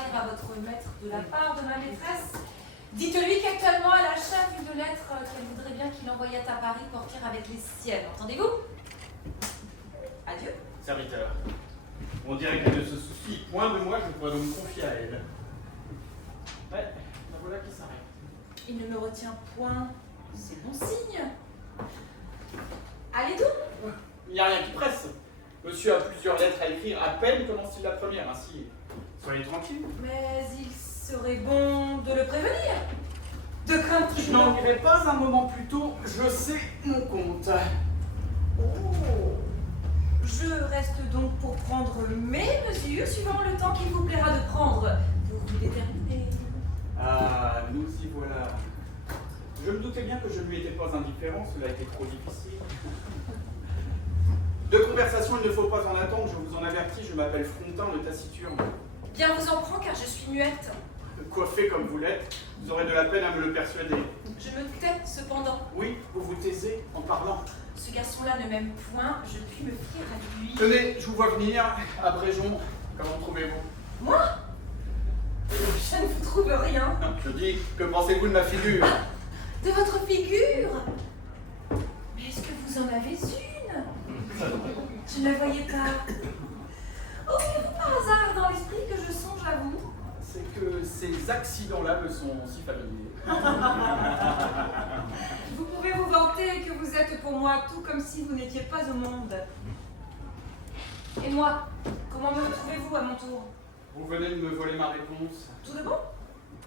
parler à votre maître de la part de ma maîtresse. Dites-lui qu'actuellement elle achève une lettre qu'elle voudrait bien qu'il envoyât à Paris porter avec les siennes. Entendez-vous? Adieu. Serviteur, on dirait qu'elle ne se soucie point de moi, je pourrais donc me confier à elle. Ouais, la voilà qui s'arrête. Il ne me retient point. C'est bon signe. Allez donc. Il n'y a rien qui presse. Monsieur a plusieurs lettres à écrire, à peine commence-t-il la première, ainsi soyez tranquille. Mais il serait bon de le prévenir. De crainte Je qu'il n'en dirai pas un moment plus tôt, je sais mon compte. Oh. Je reste donc pour prendre mes mesures suivant le temps qu'il vous plaira de prendre pour vous déterminer. Ah, nous y voilà. Je me doutais bien que je ne lui étais pas indifférent, cela a été trop difficile. De conversation, il ne faut pas en attendre, je vous en avertis, je m'appelle Frontin le taciturne. Bien vous en prends car je suis muette. Coiffé comme vous l'êtes, vous aurez de la peine à me le persuader. Je me tais cependant. Oui, vous vous taisez en parlant. Ce garçon-là ne m'aime point, je puis me fier à lui. Tenez, je vous vois venir, abrégeons. Comment trouvez-vous? Moi? Je ne vous trouve rien. Je dis, que pensez-vous de ma figure? De votre figure? Mais est-ce que vous en avez une? Je ne la voyais pas. Auriez-vous par hasard dans l'esprit que je songe à vous? C'est que ces accidents-là me sont si familiers. Vous pouvez vous vanter que vous êtes pour moi tout comme si vous n'étiez pas au monde. Et moi, comment me retrouvez-vous à mon tour? Vous venez de me voler ma réponse. Tout de bon?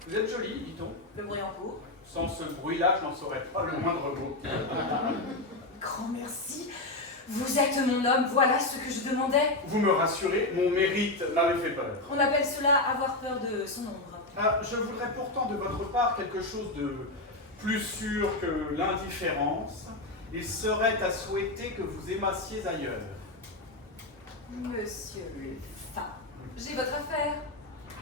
Vous êtes jolie, dit-on. Le bruit en cours. Sans ce bruit-là, je n'en saurais pas le moindre mot. Grand merci. Vous êtes mon homme, voilà ce que je demandais. Vous me rassurez, mon mérite m'avait fait peur. On appelle cela avoir peur de son ombre. Ah, je voudrais pourtant de votre part quelque chose de plus sûr que l'indifférence. Il serait à souhaiter que vous aimassiez ailleurs. Monsieur le Fin, j'ai votre affaire.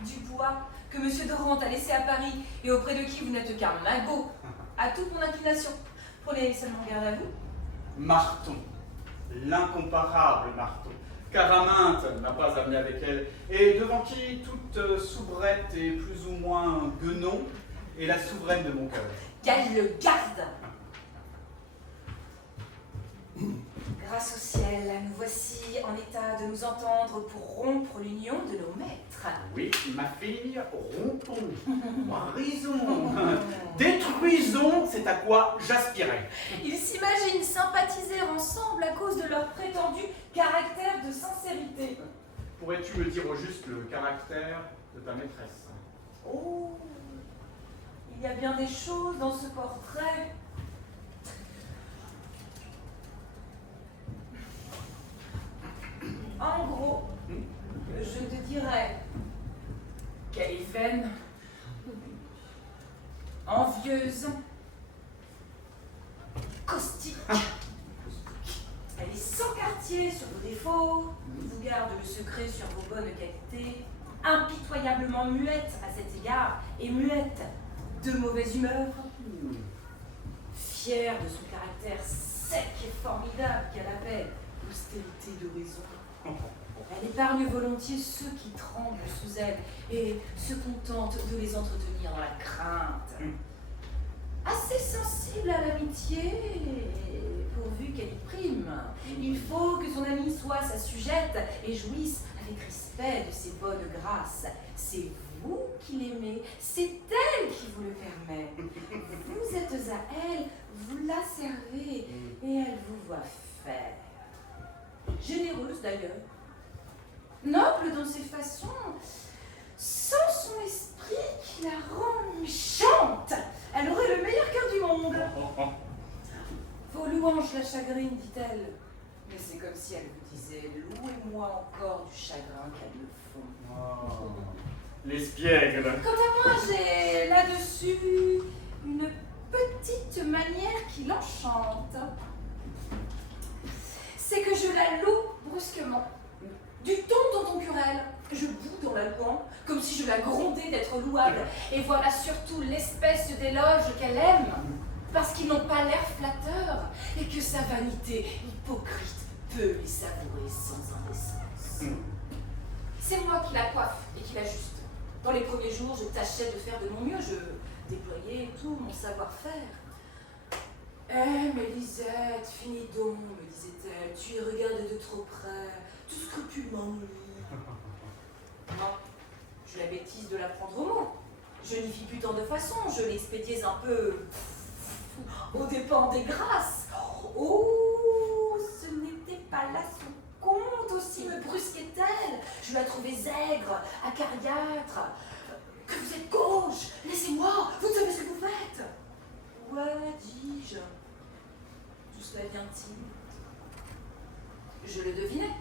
Dubois, que Monsieur Dorant a laissé à Paris et auprès de qui vous n'êtes qu'un magot, à toute mon inclination. Prenez seulement garde à vous. Marton, l'incomparable Marton, qu'Araminte n'a pas amené avec elle, et devant qui toute soubrette et plus ou moins guenon est la souveraine de mon cœur. Qu'elle le garde. Grâce au ciel, nous voici en état de nous entendre pour rompre l'union de nos maîtres. Oui, ma fille, rompons, brisons, détruisons, c'est à quoi j'aspirais. Ils s'imaginent sympathiser ensemble à cause de leur prétendu caractère de sincérité. Pourrais-tu me dire au juste le caractère de ta maîtresse? Oh, il y a bien des choses dans ce portrait. En gros, je te dirais qu'elle est vaine, envieuse, caustique. Elle est sans quartier sur vos défauts, vous garde le secret sur vos bonnes qualités, impitoyablement muette à cet égard, et muette de mauvaise humeur, fière de son caractère sec et formidable qu'elle appelle l'austérité de raison. Elle épargne volontiers ceux qui tremblent sous elle et se contente de les entretenir dans la crainte. Assez sensible à l'amitié, pourvu qu'elle y prime. Il faut que son amie soit sa sujette et jouisse avec respect de ses bonnes grâces. C'est vous qui l'aimez, c'est elle qui vous le permet. Vous êtes à elle, vous la servez et elle vous voit faire. Généreuse d'ailleurs, noble dans ses façons, sans son esprit qui la rend méchante. Elle aurait le meilleur cœur du monde. Vos louanges la chagrinent, dit-elle. Mais c'est comme si elle vous disait, louez-moi encore du chagrin qu'elle me font. Oh, l'espiègle. Quant à moi, j'ai là-dessus une petite manière qui l'enchante. C'est que je la loue brusquement, du ton tontonquerelle. Je boue dans la louange, comme si je la grondais d'être louable. Et voilà surtout l'espèce d'éloge qu'elle aime, parce qu'ils n'ont pas l'air flatteur, et que sa vanité hypocrite peut les savourer sans indécence. C'est moi qui la coiffe et qui l'ajuste. Dans les premiers jours, je tâchais de faire de mon mieux, je déployais tout mon savoir-faire. Eh, mais Lisette, finis donc, me disait-elle, tu y regardes de trop près, tout scrupule m'ennuie. Moi, j'eus la bêtise de la prendre au mot. Je n'y fis plus tant de façon, je l'expédiais un peu aux dépens des grâces. Oh, ce n'était pas là son compte, aussi me brusquait-elle. Je la trouvais aigre, acariâtre. Que vous êtes gauche, laissez-moi, vous ne savez ce que vous faites. Ouais, dis-je. D'où cela vient-il? Je le devinais.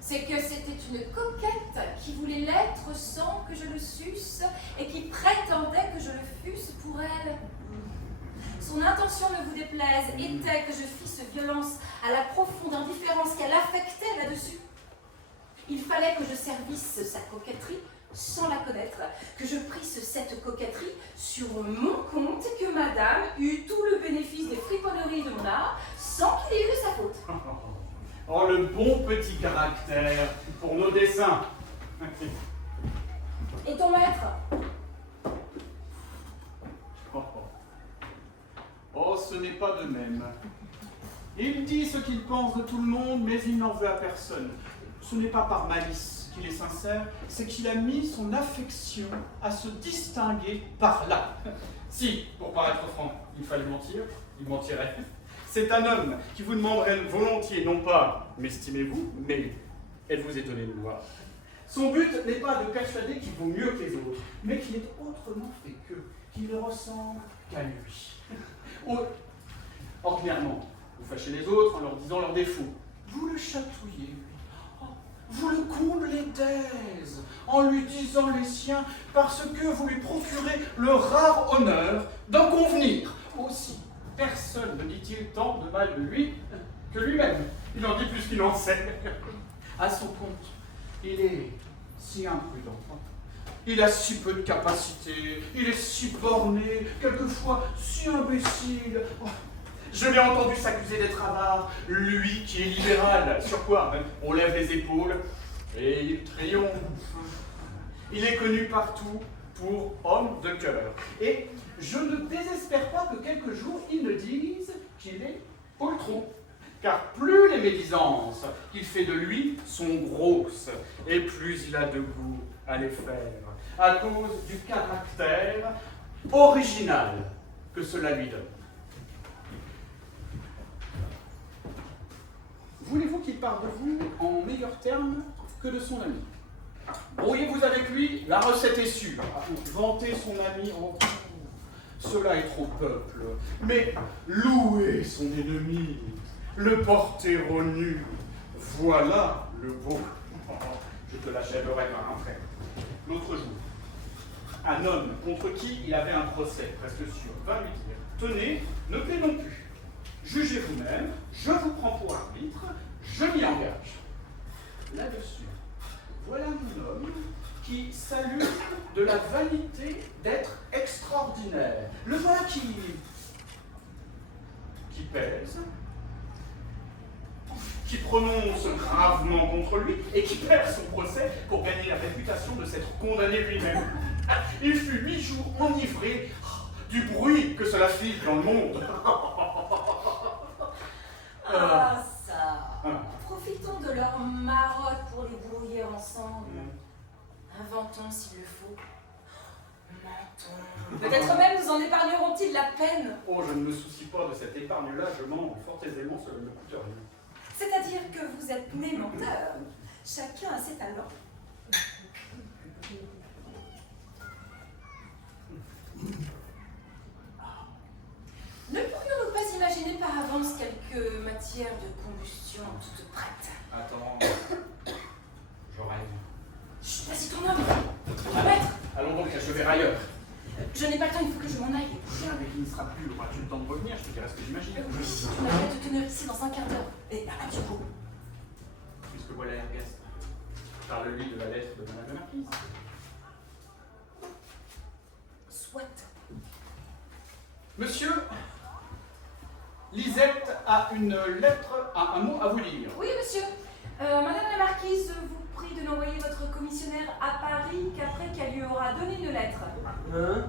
C'est que c'était une coquette qui voulait l'être sans que je le susse et qui prétendait que je le fusse pour elle. Son intention, ne vous déplaise, était que je fisse violence à la profonde indifférence qu'elle affectait là-dessus. Il fallait que je servisse sa coquetterie sans la connaître, que je prisse cette coquetterie sur mon compte et que madame eut tout le bénéfice des friponneries de mon art sans qu'il y ait eu de sa faute. Oh, le bon petit caractère pour nos dessins. Et ton maître? Oh, ce n'est pas de même. Il dit ce qu'il pense de tout le monde, mais il n'en veut à personne. Ce n'est pas par malice qu'il est sincère, c'est qu'il a mis son affection à se distinguer par là. Si, pour paraître franc, il fallait mentir, il mentirait. C'est un homme qui vous demanderait volontiers, non pas « m'estimez-vous », mais « êtes-vous étonné de me voir ?» Son but n'est pas de persuader qu'il vaut mieux que les autres, mais qu'il est autrement fait qu'eux, qu'il ne ressemble qu'à lui. Ordinairement, vous fâchez les autres en leur disant leurs défauts. Vous le chatouillez, lui. Oh, vous le comblez d'aise en lui disant les siens parce que vous lui procurez le rare honneur d'en convenir. Aussi, personne ne dit-il tant de mal de lui que lui-même. Il en dit plus qu'il en sait. À son compte, il est si imprudent. Il a si peu de capacité, il est si borné, quelquefois si imbécile. Oh, je l'ai entendu s'accuser d'être avare, lui qui est libéral. Sur quoi on lève les épaules et il triomphe. Il est connu partout pour homme de cœur. Et je ne désespère pas que quelques jours il ne dise qu'il est poltron. Car plus les médisances qu'il fait de lui sont grosses, et plus il a de goût à les faire, à cause du caractère original que cela lui donne. Voulez-vous qu'il parle de vous en meilleurs termes que de son ami? Brouillez-vous avec lui, la recette est sûre. Vanter son ami, oh, cela est trop peuple. Mais louer son ennemi, le porter au nu, voilà le beau. Je te l'achèverai par un trait. L'autre jour, un homme contre qui il avait un procès presque sûr vint lui dire « Tenez, ne plaidons plus. Jugez vous-même, je vous prends pour arbitre, je m'y engage. » Là-dessus, voilà mon homme qui salue de la vanité d'être extraordinaire. Le voilà qui pèse, qui prononce gravement contre lui et qui perd son procès pour gagner la réputation de s'être condamné lui-même. Il fut 8 jours enivré du bruit que cela fit dans le monde. Ah, ça. Profitons de leur marotte pour les brouiller ensemble. Inventons s'il le faut. Mentons. Peut-être même nous en épargneront-ils la peine. Oh, je ne me soucie pas de cette épargne-là, je mens fort aisément, cela ne me coûte rien. C'est-à-dire que vous êtes né menteur. Chacun a ses talents. Ne pourrions-nous pas imaginer par avance quelques matières de combustion toutes prêtes? Attends, je rêve. Chut, vas-y ton homme. Maître. Allons donc achever ailleurs. Je n'ai pas le temps, il faut que je m'en aille. Bien, mais il ne sera plus. Auras-tu le temps de revenir? Je te dirai ce que j'imagine. Oui, tu m'as fait te tenir ici dans un quart d'heure. Et un petit coup. Puisque voilà Ergast, parle-lui de la lettre de Madame la Marquise. Soit. Monsieur, Lisette a une lettre, un mot à vous lire. Oui, monsieur. Madame la Marquise vous prie de n'envoyer votre commissionnaire à Paris qu'après qu'a lieu lettre. Hein?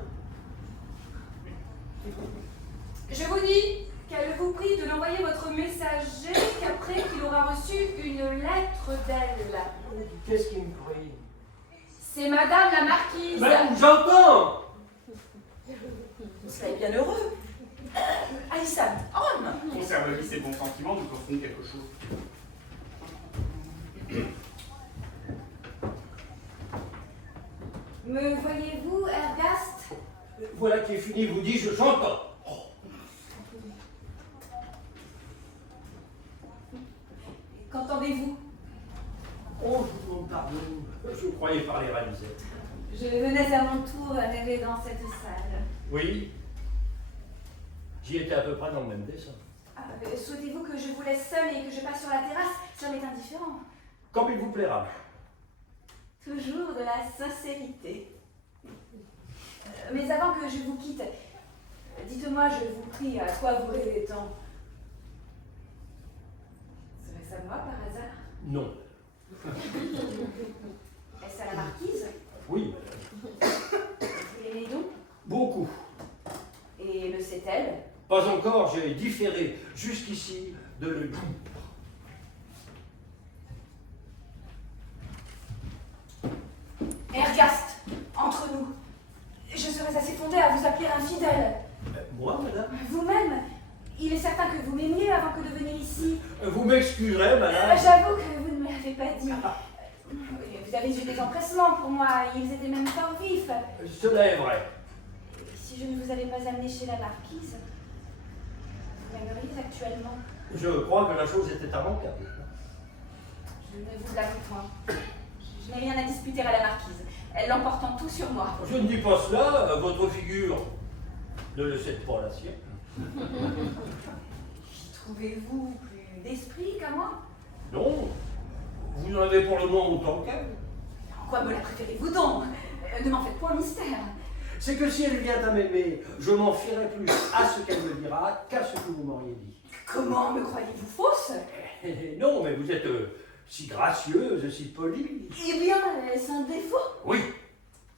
Je vous dis qu'elle vous prie de n'envoyer votre messager qu'après qu'il aura reçu une lettre d'elle. Qu'est-ce qu'il me prie? C'est Madame la Marquise. Ben, j'entends! Vous serez bien heureux. Alissa, homme. Conserve-lui ses bons sentiments, nous offrons quelque chose. Me voyez-vous, Ergast? Voilà qui est fini, vous dis, j'entends. Qu'entendez-vous? Oh, je vous demande pardon. Je croyais parler à Lisette. Je venais à mon tour rêver dans cette salle. Oui. J'y étais à peu près dans le même dessin. Souhaitez-vous que je vous laisse seule et que je passe sur la terrasse? Ça m'est indifférent. Comme il vous plaira. Toujours de la sincérité. Mais avant que je vous quitte, dites-moi, je vous prie, à quoi vous rêvez tant? Serait-ce à moi par hasard? Non. Est-ce à la marquise? Oui. Vous l'aimez donc? Beaucoup. Et le sait-elle? Pas encore, j'ai différé jusqu'ici de le dire. Ergast, entre nous, je serais assez fondée à vous appeler infidèle. Moi, madame? Vous-même, il est certain que vous m'aimiez avant que de venir ici. Vous m'excuserez, madame? J'avoue que vous ne me l'avez pas dit. Vous avez eu des empressements pour moi, ils étaient même fort vifs. Cela est vrai. Si je ne vous avais pas amené chez la marquise, vous m'aimeriez actuellement. Je crois que la chose était immanquable. Je ne vous l'avoue point. Je n'ai rien à disputer à la marquise. Elle l'emporte en tout sur moi. Je ne dis pas cela, votre figure ne le cède pas la sienne. Trouvez-vous plus d'esprit qu'à moi? Non, vous en avez pour le moment autant qu'elle. En quoi me la préférez-vous donc? Ne m'en faites point mystère. C'est que si elle vient à m'aimer, je m'en fierai plus à ce qu'elle me dira qu'à ce que vous m'auriez dit. Comment me croyez-vous fausse? Non, mais vous êtes si gracieuse, si polie. Eh bien, est-ce un défaut? Oui,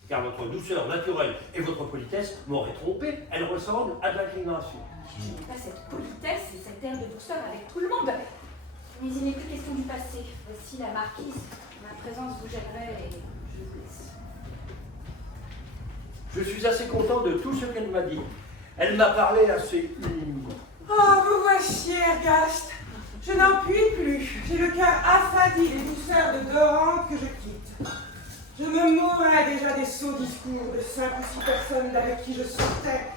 car votre douceur naturelle et votre politesse m'auraient trompé. Elles ressemblent à de l'inclination. Je n'ai pas cette politesse et cet air de douceur avec tout le monde. Mais il n'est plus question du passé. Voici la marquise. Ma présence vous gênerait et je vous laisse. Je suis assez content de tout ce qu'elle m'a dit. Elle m'a parlé assez unanimement. Oh, vous voici, Ergast. Je n'en puis plus. J'ai le cœur affadi des douceurs de Dorante que je quitte. Je me mourrais déjà des sots discours de 5 ou 6 personnes avec qui je sortais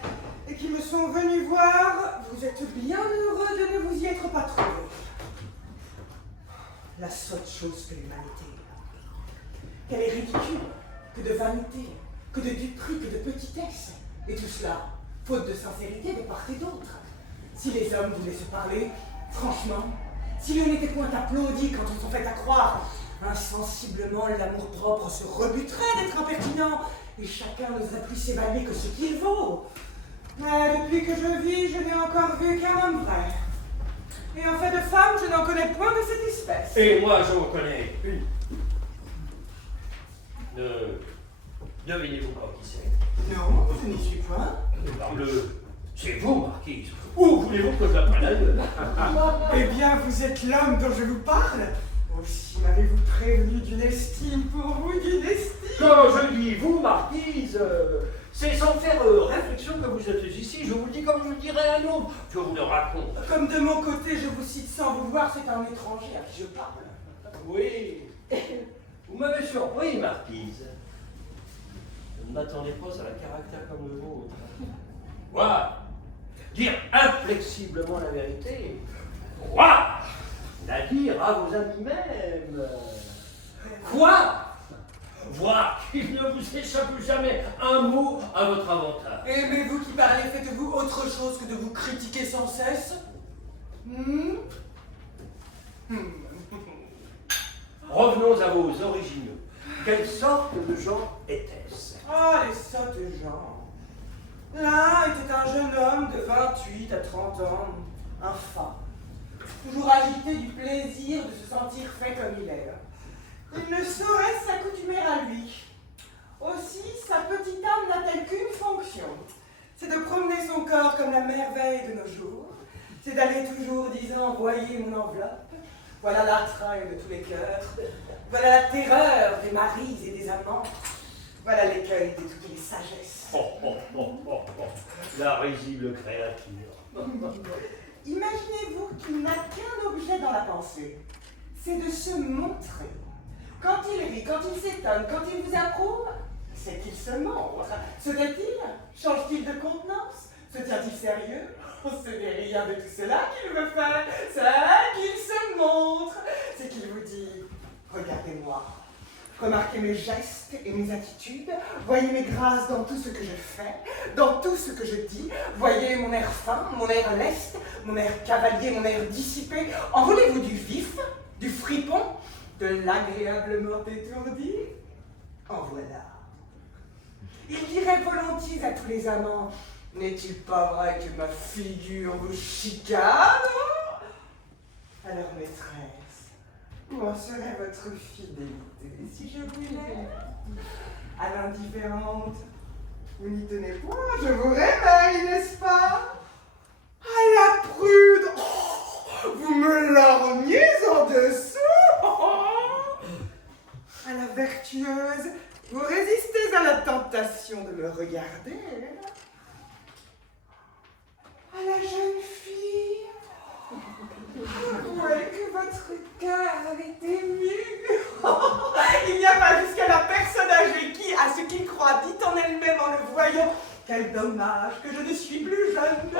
et qui me sont venues voir. Vous êtes bien heureux de ne vous y être pas trouvé. La sotte chose que l'humanité. Qu'elle est ridicule, que de vanité, que de duperie, que de petitesse. Et tout cela, faute de sincérité de part et d'autre. Si les hommes voulaient se parler, franchement, si l'on n'était point applaudi quand on s'en fait à croire, insensiblement l'amour-propre se rebuterait d'être impertinent, et chacun n'oserait plus s'évaluer que ce qu'il vaut. Mais depuis que je vis, je n'ai encore vu qu'un homme vrai. Et en fait de femme, je n'en connais point de cette espèce. Et moi, j'en connais une. Devinez-vous pas qui c'est? Non, je n'y suis point. C'est vous, marquise. Où voulez-vous que je la prenne ailleurs? Eh bien, vous êtes l'homme dont je vous parle. Aussi m'avez-vous prévenu d'une estime pour vous, d'une estime. Quand je dis vous, marquise, c'est sans faire réflexion que vous êtes ici. Je vous le dis comme je le dirais à un autre. Je vous le raconte. Comme de mon côté, je vous cite sans vous voir, c'est un étranger à qui je parle. Oui. Vous m'avez surpris, marquise. Je ne m'attendais pas à un caractère comme le vôtre. Quoi? Dire inflexiblement la vérité. Quoi? La dire à vos amis même. Quoi? Voir qu'il ne vous échappe jamais un mot à votre avantage. Mais vous qui parlez, faites-vous autre chose que de vous critiquer sans cesse? Revenons à vos originaux. Quelle sorte de gens étaient-ce? Ah, les sottes gens. L'un était un jeune homme de 28 à 30 ans, un fat, toujours agité du plaisir de se sentir fait comme il est. Il ne saurait s'accoutumer à lui. Aussi, sa petite c'est de promener son corps comme la merveille de nos jours, c'est d'aller toujours disant « Voyez mon enveloppe, voilà l'attrait de tous les cœurs, voilà la terreur des maris et des amants, voilà l'écueil de toutes les sagesses. » La risible créature. Imaginez-vous qu'il n'a qu'un objet dans la pensée, c'est de se montrer. Quand il rit, quand il s'étonne, quand il vous approuve, c'est qu'il se montre. Se tait-il? Change-t-il de contenance? Se tient-il sérieux? Ce n'est rien de tout cela qu'il veut faire, c'est qu'il se montre. C'est qu'il vous dit, regardez-moi, remarquez mes gestes et mes attitudes, voyez mes grâces dans tout ce que je fais, dans tout ce que je dis, voyez mon air fin, mon air leste, mon air cavalier, mon air dissipé, envolez-vous du vif, du fripon, de l'agréablement étourdi. En voilà. Il dirait volontiers à tous les amants, n'est-il pas vrai que ma figure vous chicane? Alors maîtresse, où en serait votre fidélité si je voulais? À l'indifférente, vous n'y tenez point, je vous réveille, n'est-ce pas? À la prude, vous me lorgnez en dessous. À la vertueuse, vous résistez à la tentation de me regarder. À la jeune fille, avouez que votre cœur est ému. Il n'y a pas jusqu'à la personne âgée qui, à ce qu'il croit, dit en elle-même en le voyant, quel dommage que je ne suis plus jeune.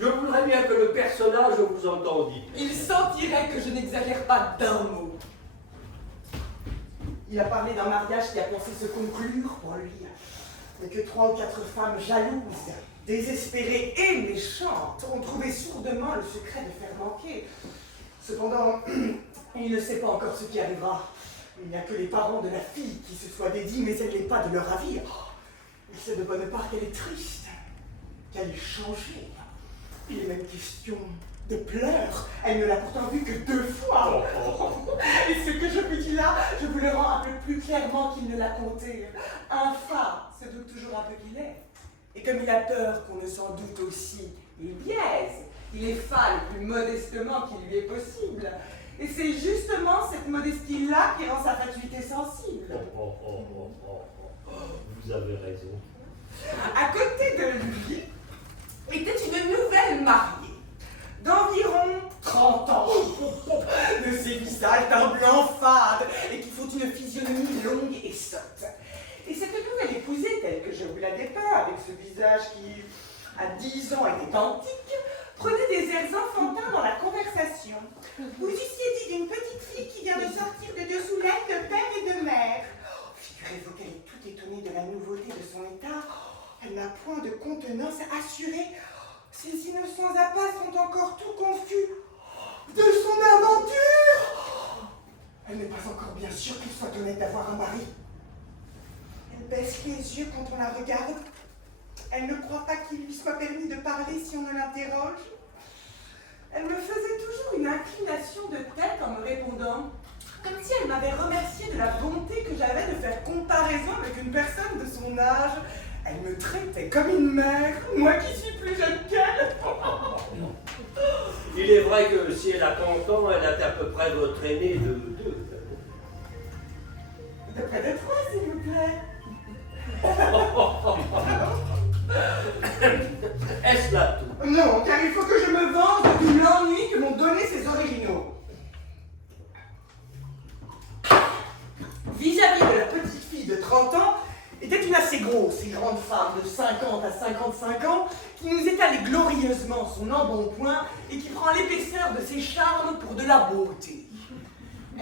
Je voudrais bien que le personnage vous entendît. Il sentirait que je n'exagère pas d'un mot. Il a parlé d'un mariage qui a pensé se conclure pour lui, mais que 3 ou 4 femmes jalouses, désespérées et méchantes ont trouvé sourdement le secret de faire manquer. Cependant, il ne sait pas encore ce qui arrivera. Il n'y a que les parents de la fille qui se soient dédits, mais elle n'est pas de leur avis. Il sait de bonne part qu'elle est triste, qu'elle est changée. Il est même question de pleurs. Elle ne l'a pourtant vu que 2 fois. Et ce que je vous dis là, je vous le rends un peu plus clairement qu'il ne l'a compté. Un phare se doute toujours un peu qu'il est. Et comme il a peur qu'on ne s'en doute aussi, il biaise. Il est fa le plus modestement qu'il lui est possible. Et c'est justement cette modestie-là qui rend sa fatuité sensible. Vous avez raison. À côté de lui était une nouvelle mariée, d'environ 30 ans, de ces visages d'un blanc fade et qui font une physionomie longue et sotte. Et cette nouvelle épousée, telle que je vous la dépeins, avec ce visage qui, à 10 ans, était antique, prenait des airs enfantins dans la conversation. Vous eussiez dit d'une petite fille qui vient de sortir de dessous l'aile de père et de mère. Figurez-vous qu'elle est toute étonnée de la nouveauté de son état. Elle n'a point de contenance assurée. Ses innocents appâts sont encore tout confus de son aventure. Elle n'est pas encore bien sûre qu'il soit honnête d'avoir un mari. Elle baisse les yeux quand on la regarde. Elle ne croit pas qu'il lui soit permis de parler si on ne l'interroge. Elle me faisait toujours une inclination de tête en me répondant, comme si elle m'avait remercié de la bonté que j'avais de faire comparaison avec une personne de son âge. Elle me traitait comme une mère, moi qui suis plus jeune qu'elle. Il est vrai que si elle a 30 ans, elle a à peu près votre aîné de 2. De près de 3, s'il vous plaît. Est-ce là tout? Non, car il faut que je me venge de l'ennui que m'ont donné ces originaux. Vis-à-vis de la petite fille de 30 ans, était une assez grosse et grande femme de 50 à 55 ans qui nous étalait glorieusement son embonpoint et qui prend l'épaisseur de ses charmes pour de la beauté.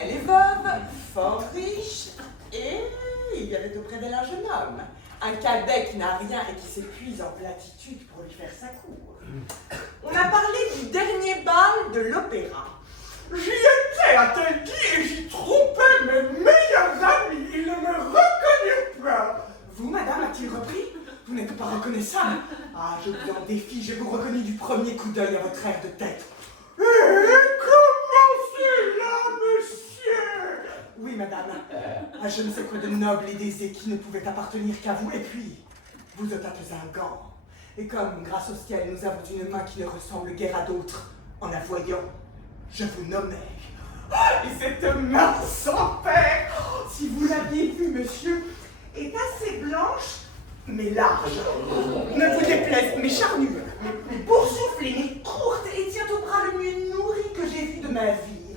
Elle est veuve, fort riche, et il y avait auprès d'elle un jeune homme, un cadet qui n'a rien et qui s'épuise en platitude pour lui faire sa cour. On a parlé du dernier bal de l'opéra. J'y étais, a-t-elle dit, et j'y trompais mes meilleurs amis. Ils ne me reconnurent pas. Vous, madame, a-t-il repris? Vous n'êtes pas reconnaissable. Ah, je vous en défie, je vous reconnais du premier coup d'œil à votre air de tête. Et comment cela, monsieur? Oui, madame. Un je ne sais quoi de noble et d'aisé qui ne pouvait appartenir qu'à vous. Et puis, vous ôtâtes un gant. Et comme, grâce au ciel, nous avons une main qui ne ressemble guère à d'autres, en la voyant, je vous nommais. Et cette main sans père, si vous l'aviez vue, monsieur, est assez blanche, mais large. Ne vous déplaise, mais charnue, mais boursouflée, mais courte, et tient au bras le mieux nourri que j'ai vu de ma vie.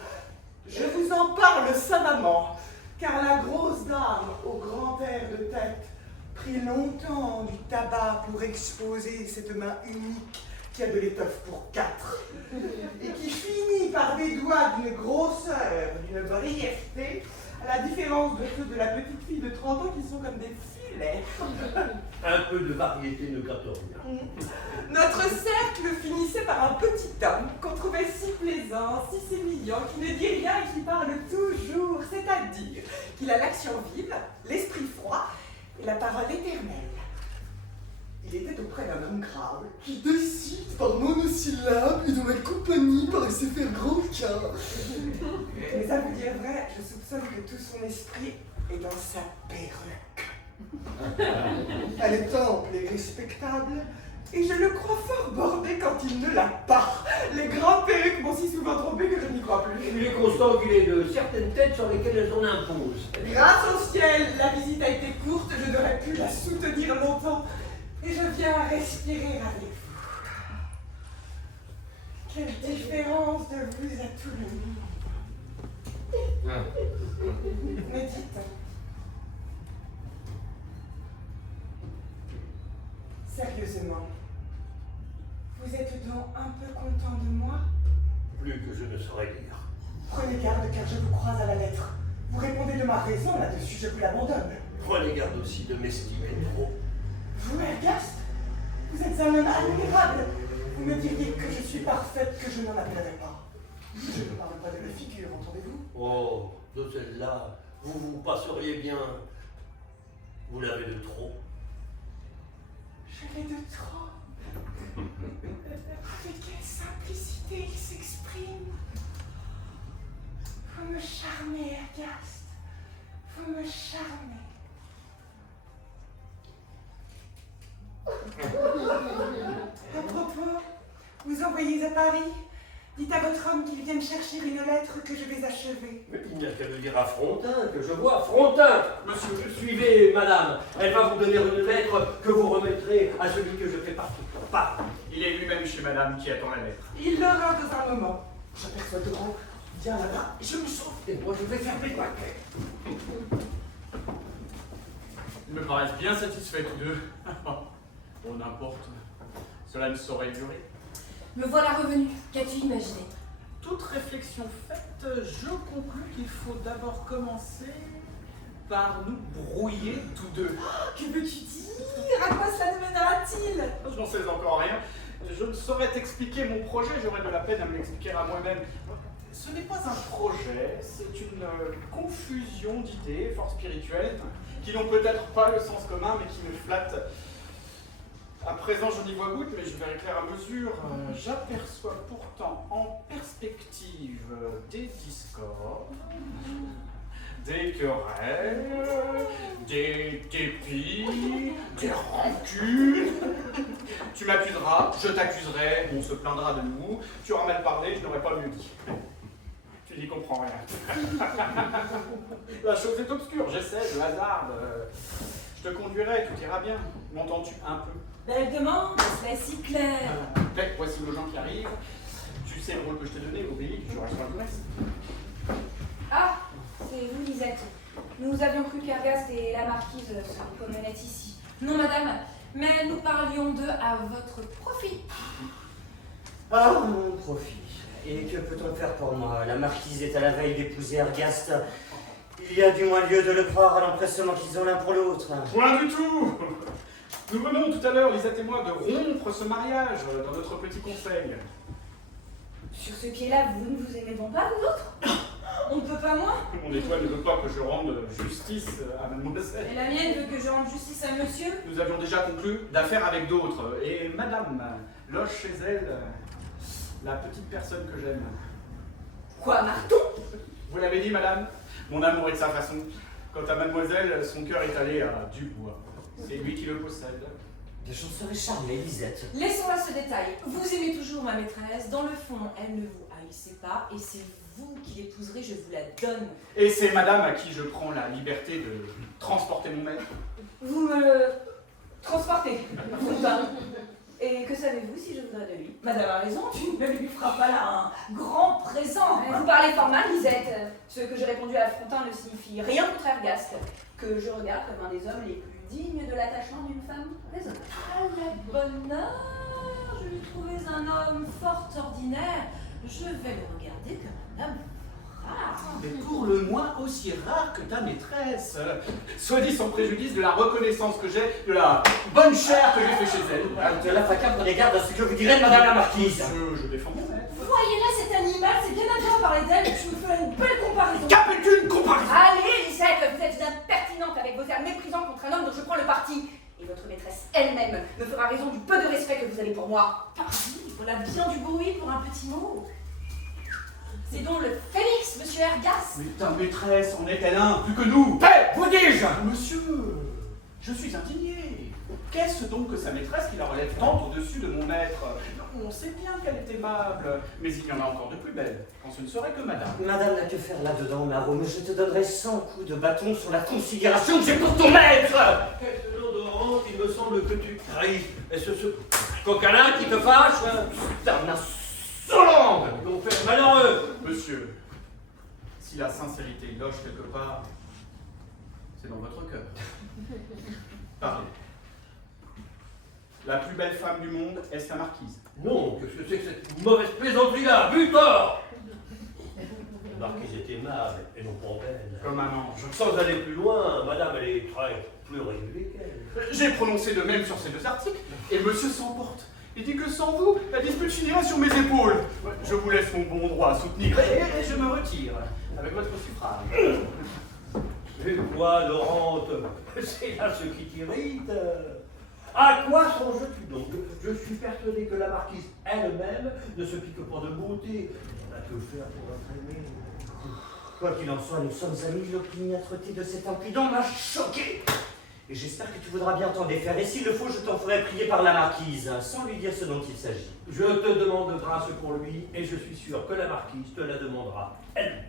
Je vous en parle savamment, car la grosse dame au grand air de tête prit longtemps du tabac pour exposer cette main unique qui a de l'étoffe pour 4, et qui finit par des doigts d'une grosseur, d'une brièveté, à la différence de ceux de la petite fille de 30 ans qui sont comme des filets. Un peu de variété ne gâte rien. Notre cercle finissait par un petit homme qu'on trouvait si plaisant, si sémillant, qui ne dit rien et qui parle toujours, c'est-à-dire qu'il a l'action vive, l'esprit froid et la parole éternelle. Il était auprès d'un homme grave qui décide par monosyllabe et dont la compagnie paraissait faire grand cas. Mais à vous dire vrai, je soupçonne que tout son esprit est dans sa perruque. Elle est ample et respectable, et je le crois fort bordé quand il ne l'a pas. Les grandes perruques m'ont si souvent trompé que je n'y crois plus. Il est constant qu'il ait de certaines têtes sur lesquelles elles en imposent. Grâce au ciel, la visite a été courte, je n'aurais pu la soutenir longtemps, et je viens respirer avec vous. Quelle différence de vous à tout le monde. Mais dites, sérieusement, vous êtes donc un peu content de moi? Plus que je ne saurais dire. Prenez garde car je vous croise à la lettre. Vous répondez de ma raison là-dessus, je vous l'abandonne. Prenez garde aussi de m'estimer trop. Vous, Ergast, vous êtes un homme admirable. Vous me diriez que je suis parfaite, que je n'en appellerai pas. Je ne parle pas de la figure, entendez-vous? Oh, de celle-là, vous vous passeriez bien. Vous l'avez de trop. Je l'ai de trop. Avec quelle simplicité il s'exprime. Vous me charmez, Ergast. Vous me charmez. À propos, vous envoyez à Paris. Dites à votre homme qu'il vienne chercher une lettre que je vais achever. Mais il n'y a qu'à le dire à Frontin, que je vois. Frontin, monsieur, suivez, madame. Elle va vous donner une lettre que vous remettrez à celui que je fais partie. Pas. Il est lui-même chez madame qui attend la lettre. Il l'aura dans un moment. J'aperçois de gros. Viens là-bas, je me sauve. Et moi, je vais fermer le paquet. Ils me paraissent bien satisfaits tous deux. Bon, n'importe. Cela ne saurait durer. Me voilà revenu. Qu'as-tu imaginé? Toute réflexion faite, je conclus qu'il faut d'abord commencer par nous brouiller tous deux. Que veux-tu dire? À quoi cela nous mènera-t-il? Je n'en sais encore rien. Je ne saurais t'expliquer mon projet, j'aurais de la peine à me l'expliquer à moi-même. Ce n'est pas un projet, c'est une confusion d'idées fort spirituelles qui n'ont peut-être pas le sens commun mais qui me flattent. À présent, je n'y vois goutte, mais je verrai clair à mesure. J'aperçois pourtant en perspective des discords, des querelles, des dépits, des rancunes. Tu m'accuseras, je t'accuserai, on se plaindra de nous. Tu auras mal parlé, je n'aurais pas mieux dit. Tu n'y comprends rien. La chose est obscure, j'essaie, je hasarde. Je te conduirai, tout ira bien. M'entends-tu un peu? Belle demande, cela est si clair. Fait, voici le gens qui arrivent. Tu sais le rôle que je t'ai donné, obéis, tu restes le reste. Ah, c'est vous, Lisette. Nous avions cru qu'Ergast et la marquise se promenaient ici. Non, madame, mais nous parlions d'eux à votre profit. Ah, mon profit. Et que peut-on faire pour moi? La marquise est à la veille d'épouser Ergast. Il y a du moins lieu de le croire à l'empressement qu'ils ont l'un pour l'autre. Point du tout. Nous venons tout à l'heure, Lisette et moi, de rompre ce mariage dans notre petit conseil. Sur ce pied-là, vous ne vous aimez donc pas, vous autres? On ne peut pas moins. Mon étoile ne veut pas que je rende justice à mademoiselle. Et la mienne veut que je rende justice à monsieur. Nous avions déjà conclu d'affaires avec d'autres, et madame loge chez elle la petite personne que j'aime. Quoi, Marton? Vous l'avez dit, madame, mon amour est de sa façon. Quant à mademoiselle, son cœur est allé à Dubois. C'est lui qui le possède. J'en serais charmé, Lisette. Laissons là ce détail. Vous aimez toujours ma maîtresse. Dans le fond, elle ne vous haïssait pas. Et c'est vous qui l'épouserez, je vous la donne. Et c'est madame à qui je prends la liberté de transporter mon maître. Vous me transportez. Vous pas. Et que savez-vous si je voudrais de lui? Madame a raison, tu ne lui feras pas là un grand présent. Vous parlez fort mal, Lisette. Ce que j'ai répondu à Frontin ne signifie rien contre Ergaste, que je regarde comme un des hommes les plus dignes de l'attachement d'une femme raisonnable. À la bonne heure, je lui trouvais un homme fort ordinaire. Je vais le regarder comme un homme rare. Mais pour le moins aussi rare que ta maîtresse. Soit dit sans préjudice de la reconnaissance que j'ai, de la bonne chair que j'ai fait chez elle. De la faca, prenez garde à ce que vous direz de madame la marquise. Je défends mon maître. Voyez là cet animal, c'est bien à toi parler d'elle, et tu me fais une belle comparaison. Qu'appelles-tu une comparaison? Allez, Lisette, vous êtes impertinente avec vos airs méprisants contre un homme dont je prends le parti. Et votre maîtresse elle-même me fera raison du peu de respect que vous avez pour moi. Pardi, voilà bien du bruit pour un petit mot. C'est donc le Félix, monsieur Ergas. Mais ta maîtresse en est-elle un plus que nous? Hé, vous dis-je! Monsieur, je suis indigné. Qu'est-ce donc que sa maîtresse qui la relève tant au-dessus de mon maître? On sait bien qu'elle est aimable, mais il y en a encore de plus belles, quand ce ne serait que madame. Madame n'a que faire là-dedans, Marot, mais je te donnerai 100 coups de bâton sur la considération que j'ai pour ton maître. Qu'est-ce Laurent, il me semble que tu cries. Est-ce ce coquin-là qui te fâche? Putain, insolent! Mon père malheureux! Monsieur, si la sincérité loge quelque part, c'est dans votre cœur. Parlez. La plus belle femme du monde est la marquise. Non, qu'est-ce que c'est que cette mauvaise plaisanterie-là? Butor! La marquise est aimable et non pas belle. Comme un ange. Sans aller plus loin, madame, elle est très plus régulière qu'elle. J'ai prononcé de même sur ces deux articles, et monsieur s'emporte. Il dit que sans vous, la dispute finirait sur mes épaules. Je vous laisse mon bon droit à soutenir, et je me retire, avec votre suffrage. Et quoi, Laurent? C'est là ce qui t'irrite. À quoi songes-tu donc? Je suis persuadé que la marquise elle-même ne se pique pas de beauté. On a que faire pour être aimé. Quoi qu'il en soit, nous sommes amis, l'opiniâtreté de cet impudent m'a choqué. Et j'espère que tu voudras bien t'en défaire, et s'il le faut, je t'en ferai prier par la marquise, sans lui dire ce dont il s'agit. Je te demande grâce pour lui, et je suis sûr que la marquise te la demandera elle.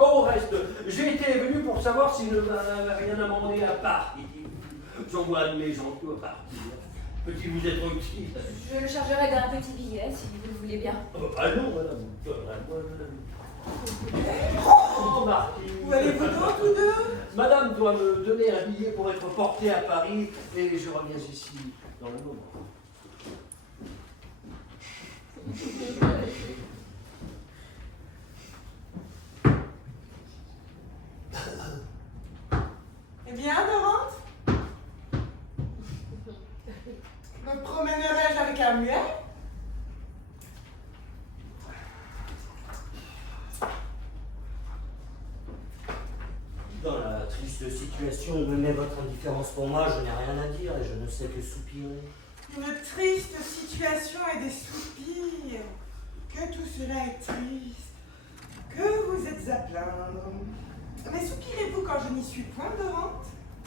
Au reste, j'ai été venu pour savoir s'il ne m'avait rien amendé à partir. J'envoie mes gens à partir. Peut-il vous être utile? Je le chargerai d'un petit billet, si vous le voulez bien. Allons, madame. Oh, marquise. Où allez-vous donc, tous deux? Madame doit me donner un billet pour être porté à Paris, et je reviens ici dans le moment. Eh bien, Dorante? Me promènerai-je avec un muet? Dans la triste situation où me met votre indifférence pour moi, je n'ai rien à dire et je ne sais que soupirer. Une triste situation et des soupirs. Que tout cela est triste. Que vous êtes à plaindre. Mais soupirez-vous quand je n'y suis point, Dorante?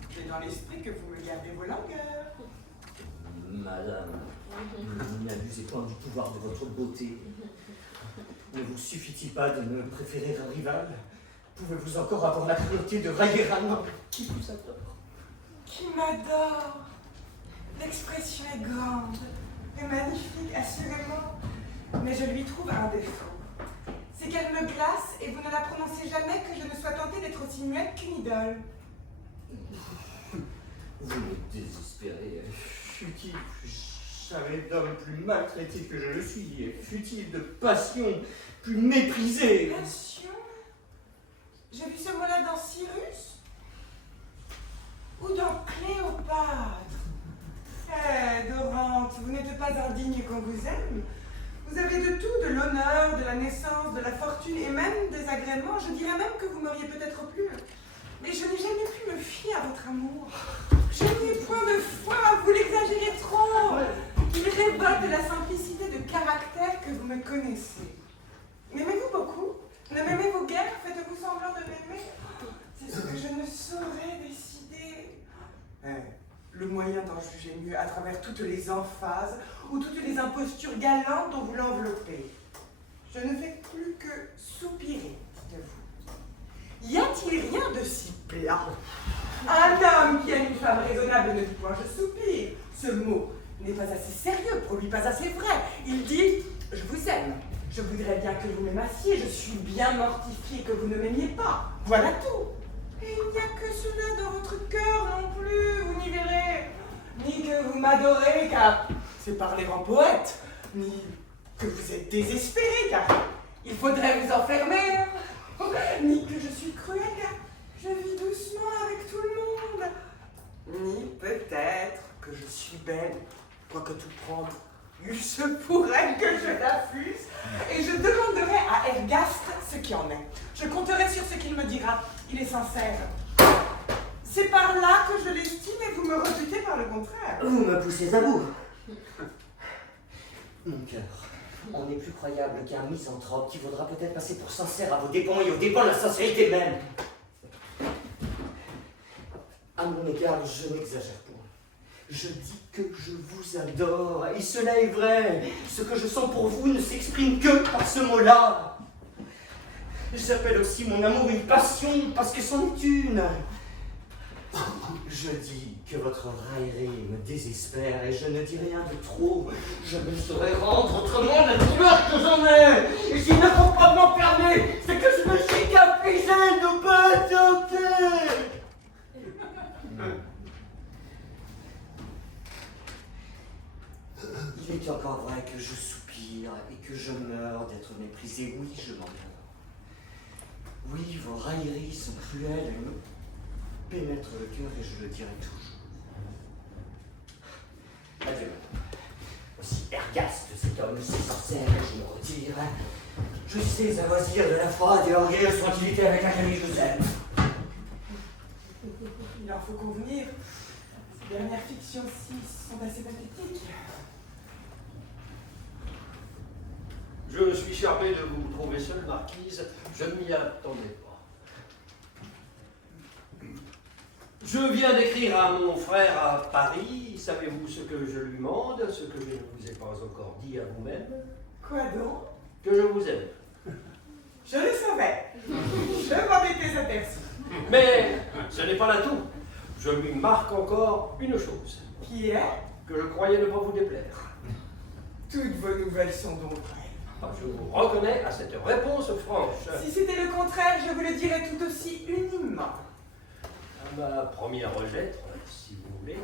J'ai dans l'esprit que vous me gardez vos langueurs. Madame, n'abusez point du pouvoir de votre beauté. Ne vous suffit-il pas de me préférer un rival? Pouvez-vous encore avoir la cruauté de railler un homme qui vous adore? Qui m'adore. L'expression est grande et magnifique, assurément. Mais je lui trouve un défaut. C'est qu'elle me glace et vous ne la prononcez jamais que je ne sois tentée d'être aussi muette qu'une idole. Vous me désespérez. Fut-il jamais d'homme plus maltraité que je le suis, et fut-il de passion plus méprisée? Passion? J'ai vu ce mot-là dans Cyrus? Ou dans Cléopâtre? Eh, Dorante, vous n'êtes pas indigne qu'on vous aime. Vous avez de tout, de l'honneur, de la naissance, de la fortune et même des agréments. Je dirais même que vous m'auriez peut-être plu. Mais je n'ai jamais pu me fier à votre amour. Je n'ai point de foi, vous l'exagérez trop. Il révolte la simplicité de caractère que vous me connaissez. M'aimez-vous beaucoup? Ne m'aimez-vous guère? Faites-vous semblant de m'aimer? C'est ce que je ne saurais décider. Le le moyen d'en juger mieux à travers toutes les emphases ou toutes les impostures galantes dont vous l'enveloppez. Je ne fais plus que soupirer de vous. Y a-t-il rien de si plat? Un homme qui aime une femme raisonnable ne dit point je soupire. Ce mot n'est pas assez sérieux pour lui, pas assez vrai. Il dit je vous aime. Je voudrais bien que vous m'aimassiez. Je suis bien mortifié que vous ne m'aimiez pas. Voilà tout. Et il n'y a que cela dans votre cœur non plus, vous n'y verrez. Ni que vous m'adorez, car c'est parler en poète, ni que vous êtes désespéré, car il faudrait vous enfermer, ni que je suis cruel, car je vis doucement avec tout le monde, ni peut-être que je suis belle, quoique tout prendre. Il se pourrait que je l'affuse, et je demanderai à Ergast ce qui en est. Je compterai sur ce qu'il me dira. Il est sincère. C'est par là que je l'estime et vous me refutez par le contraire. Vous me poussez à bout. Mon cœur, on est plus croyable qu'un misanthrope qui voudra peut-être passer pour sincère à vos dépens et aux dépens de la sincérité même. À mon égard, je n'exagère point. Je dis que je vous adore, et cela est vrai. Ce que je sens pour vous ne s'exprime que par ce mot-là. J'appelle aussi mon amour une passion, parce que c'en est une. Je dis que votre raillerie me désespère, et je ne dis rien de trop. Je me saurais rendre autrement la douleur que j'en ai. Et s'il ne faut pas m'en permettre, c'est que je me suis capricé de pas tenter. Il est encore vrai que je soupire et que je meurs d'être méprisé. Oui, je m'en meurs. Oui, vos railleries sont cruelles et me pénètrent le cœur et je le dirai toujours. Adieu. Aussi Ergast, cet homme si sincère, je me retire. Je sais avoisir de la froide et orgueilleuse tranquillité avec laquelle je vous aime. Il en faut convenir. Ces dernières fictions-ci sont assez pathétiques. Je suis charmé de vous trouver seule, marquise. Je ne m'y attendais pas. Je viens d'écrire à mon frère à Paris. Savez-vous ce que je lui demande, ce que je ne vous ai pas encore dit à vous-même? Quoi donc? Que je vous aime. Je le savais. Je m'en étais aperçu. Mais ce n'est pas là tout. Je lui marque encore une chose. Qui est? Que je croyais ne pas vous déplaire. Toutes vos nouvelles sont donc vraies. Je vous reconnais à cette réponse franche. Si c'était le contraire, je vous le dirais tout aussi uniment. À ma première lettre, si vous voulez,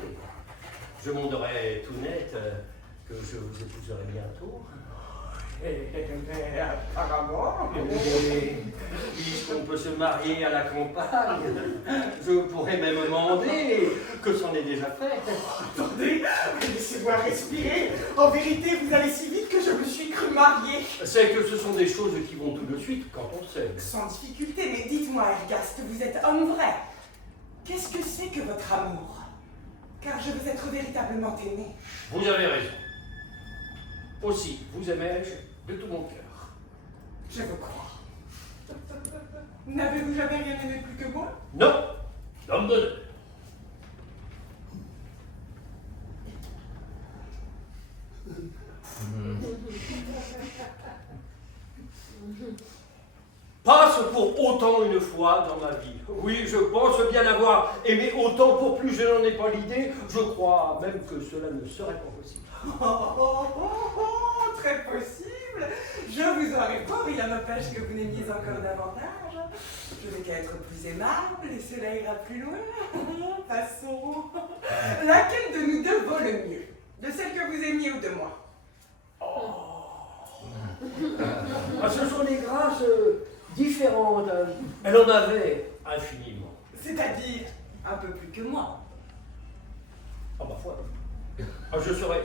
je monterai tout net que je vous épouserai bientôt. Mais apparemment... Et puisqu'on peut se marier à la campagne, je pourrais même demander que c'en est déjà fait. Attendez, laissez-moi respirer. En vérité, vous allez si vite que je me suis cru mariée. C'est que ce sont des choses qui vont tout de suite quand on s'aime. Sans difficulté, mais dites-moi, Ergast, vous êtes homme vrai. Qu'est-ce que c'est que votre amour? Car je veux être véritablement aimé. Vous avez raison. Aussi, vous aimais-je de tout mon cœur. Je vous crois. N'avez-vous jamais rien aimé plus que moi? Non, d'homme d'honneur. Passe pour autant une fois dans ma vie. Oui, je pense bien avoir aimé autant pour plus je n'en ai pas l'idée. Je crois même que cela ne serait pas possible. Très possible. Je vous aurais pas, rien n'empêche que vous n'aimiez encore davantage. Je n'ai qu'à être plus aimable et cela ira plus loin. Passons. Laquelle de nous deux vaut le mieux? De celle que vous aimiez ou de moi? Ah, ce sont des grâces différentes. Elle en avait infiniment. C'est-à-dire un peu plus que moi. Ah, ma foi. Ah, je serais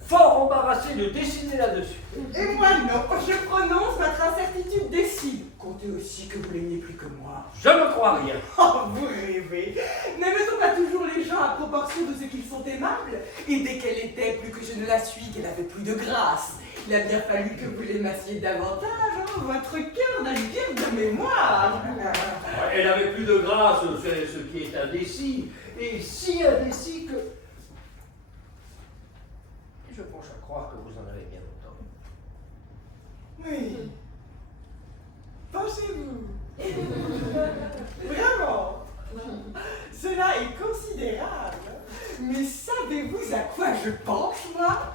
fort embarrassé de décider là-dessus. Et moi non, je prononce votre incertitude décide. Comptez aussi que vous l'aimiez plus que moi. Je ne crois rien. Oh, vous rêvez. N'aime-t-on pas toujours les gens à proportion de ce qu'ils sont aimables? Et dès qu'elle était, plus que je ne la suis, qu'elle avait plus de grâce. Il a bien fallu que vous l'aimassiez davantage, hein. Votre cœur n'a guère de mémoire. Elle avait plus de grâce, c'est ce qui est indécis. Et si indécis que... Je penche à croire que vous en avez bien longtemps. Oui. Penchez-vous. Vraiment. Cela est considérable. Mais savez-vous à quoi je pense, moi?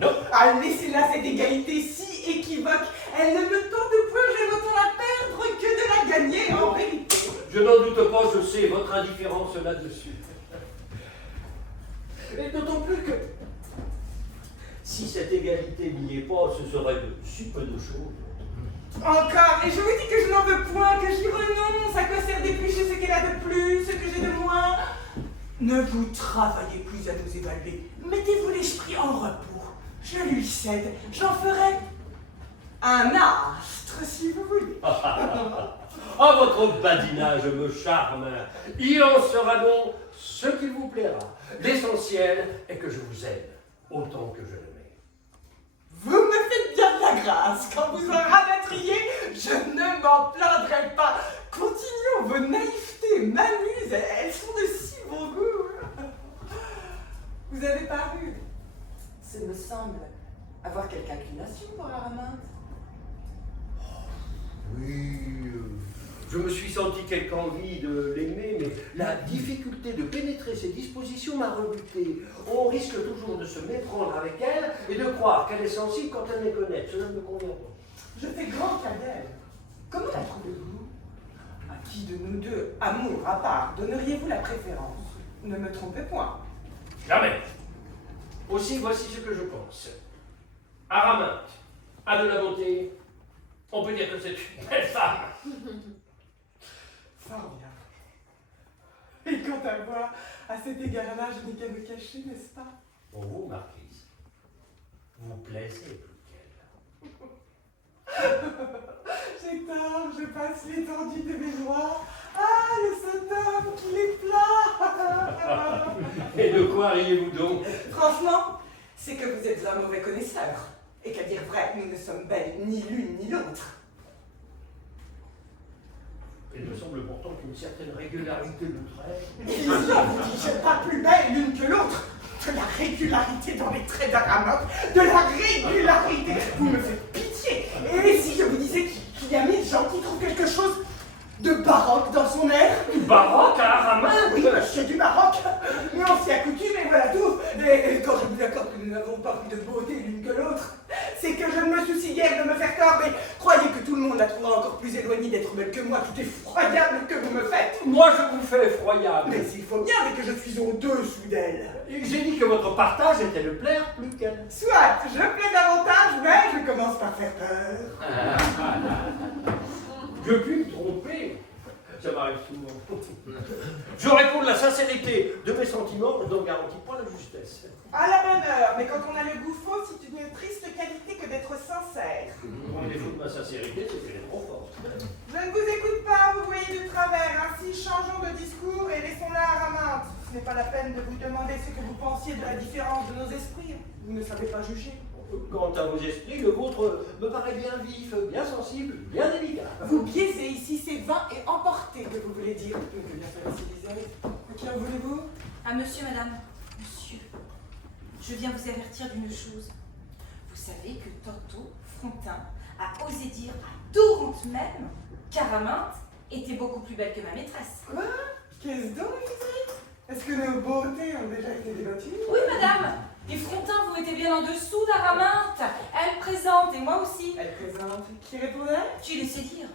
Non. Ah, laissez-la cette égalité si équivoque. Elle ne me tente point, j'aime autant la perdre que de la gagner, en vérité. Je n'en doute pas, je sais votre indifférence là-dessus. Et d'autant plus que si cette égalité n'y est pas, ce serait de si peu de choses. Encore, et je vous dis que je n'en veux point, que j'y renonce. À quoi sert d'éplucher ce qu'elle a de plus, ce que j'ai de moins? Ne vous travaillez plus à nous évaluer. Mettez-vous l'esprit en repos. Je lui cède. J'en ferai un astre, si vous voulez. Ah, votre badinage me charme. Il en sera donc ce qu'il vous plaira. L'essentiel est que je vous aime autant que je l'aime. Vous me faites bien de la grâce. Quand vous en rabattriez, je ne m'en plaindrai pas. Continuons, vos naïvetés m'amusent. Elles sont de si bon goût. Vous avez paru, ce me semble, avoir quelque inclination pour Araminte. Oui, je me suis senti quelque envie de l'aimer, mais la difficulté de pénétrer ses dispositions m'a rebuté. On risque toujours de se méprendre avec elle et de croire qu'elle est sensible quand elle méconnaît. Cela ne me convient pas. Je fais grand cas d'elle. Comment la trouvez-vous? À qui de nous deux, amour à part, donneriez-vous la préférence? Ne me trompez point. Jamais. Aussi, voici ce que je pense. Araminte a de la beauté. On peut dire que c'est une belle femme. Fort bien. Et quant à moi, à cet égard-là, je n'ai qu'à me cacher, n'est-ce pas? Pour vous, marquise, vous plaisez plus qu'elle. J'ai tort, je passe l'étendue de mes doigts. Ah, le saint homme qui les plaint. Et de quoi riez-vous donc? Franchement, c'est que vous êtes un mauvais connaisseur. Et qu'à dire vrai, nous ne sommes belles ni l'une ni l'autre. Il me semble pourtant qu'une certaine régularité de traits. Qui vous dit pas plus belle l'une que l'autre? De la régularité dans les traits d'Araminte, de la régularité. Vous me faites pitié. Et si je vous disais qu'il y a mille gens qui trouvent quelque chose de baroque dans son air? Du baroque à Araminte? Oui, c'est du baroque. Mais on s'y accoutume et voilà tout. Et quand je vous accorde que nous n'avons pas plus de beauté l'une que l'autre, c'est que je ne me soucie guère de me faire tort, mais croyez que tout le monde la trouvera encore plus éloignée d'être belle que moi, tout effroyable que vous me faites. Moi, je vous fais effroyable. Mais il faut bien, dès que je suis au-dessous d'elle. J'ai dit que votre partage était de plaire plus qu'elle. Soit, je plais davantage, mais je commence par faire peur. Je puis me tromper. Ça m'arrive souvent. Je réponds de la sincérité de mes sentiments, je n'en garantis pas la justesse. À la bonne heure, mais quand on a le goût faux, c'est une triste qualité que d'être sincère. Mon défaut de ma sincérité, c'est qu'elle est trop forte. Je ne vous écoute pas, vous voyez du travers, ainsi changeons de discours et laissons-la à Araminte. Ce n'est pas la peine de vous demander ce que vous pensiez de la différence de nos esprits. Vous ne savez pas juger. Quant à vos esprits, le vôtre me paraît bien vif, bien sensible, bien délicat. Vous biaisez ici, c'est vain et emporté que vous voulez dire. Donc bien faire civilisé. À qui en voulez-vous? Ah, monsieur, madame, monsieur, je viens vous avertir d'une chose. Vous savez que tantôt, Frontin a osé dire à Dorante même qu'Araminte était beaucoup plus belle que ma maîtresse. Quoi? Qu'est-ce donc vous dites? Est-ce que nos beautés ont déjà été débattues? Oui, madame. Et Frontin, vous mettez bien en dessous d'Araminte. Elle présente, et moi aussi. Elle présente. Qui répondait? Tu laissais dire.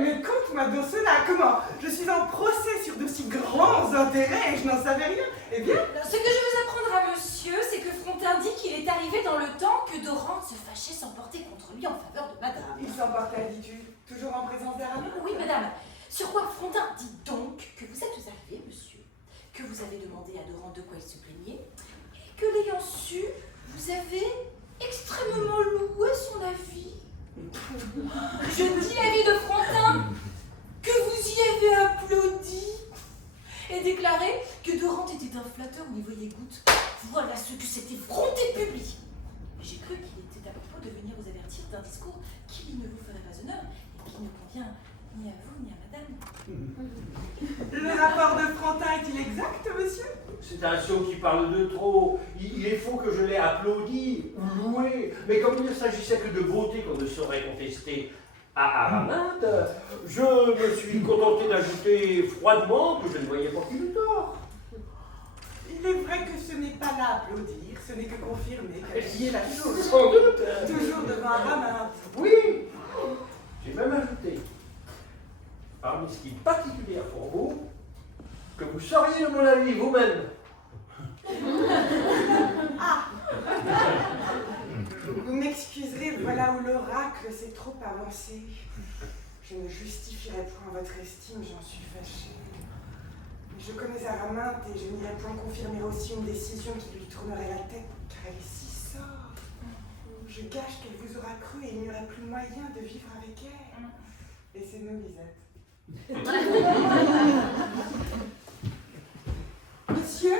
Mais conte-moi donc cela. Comment? Je suis en procès sur de si grands intérêts et je n'en savais rien. Eh bien, Ce que je veux apprendre à monsieur, c'est que Frontin dit qu'il est arrivé dans le temps que Dorante se fâchait s'emporter contre lui en faveur de madame. il s'emportait, dis-tu, toujours en présence d'Araminte? Oui, madame. Sur quoi Frontin dit donc que vous êtes arrivé, monsieur, que vous avez demandé à Dorante de quoi il se plaignait, et que l'ayant su, vous avez extrêmement loué son avis. Je dis l'avis de Frontin, que vous y avez applaudi, et déclaré que Dorante était un flatteur où il voyait gouttes. Voilà ce que s'était Frontin public. J'ai cru qu'il était c'était à propos de venir vous avertir d'un discours qui ne vous ferait pas honneur et qui ne convient ni à vous ni à madame. Le rapport de Frontin est-il exact, monsieur? C'est un sot qui parle de trop. Il est faux que je l'ai applaudi ou loué. Mais comme il ne s'agissait que de beauté qu'on ne saurait contester à Araminte, je me suis contenté d'ajouter froidement que je ne voyais pas qu'il eût tort. Il est vrai que ce n'est pas là à applaudir, ce n'est que confirmer qu'elle y est la chose. Sans doute. Toujours devant Araminte. Oui. J'ai même ajouté, parmi ce qui est particulier pour vous, que vous sauriez de mon avis vous-même. Ah. Vous m'excuserez, voilà où l'oracle s'est trop avancé. Je ne justifierai point votre estime, j'en suis fâchée. Mais je connais Araminte et je n'irai point confirmer aussi une décision qui lui tournerait la tête, car elle est si sobre. Je gâche qu'elle vous aura cru et il n'y aurait plus moyen de vivre avec elle. Et c'est nous, Lisette. Monsieur,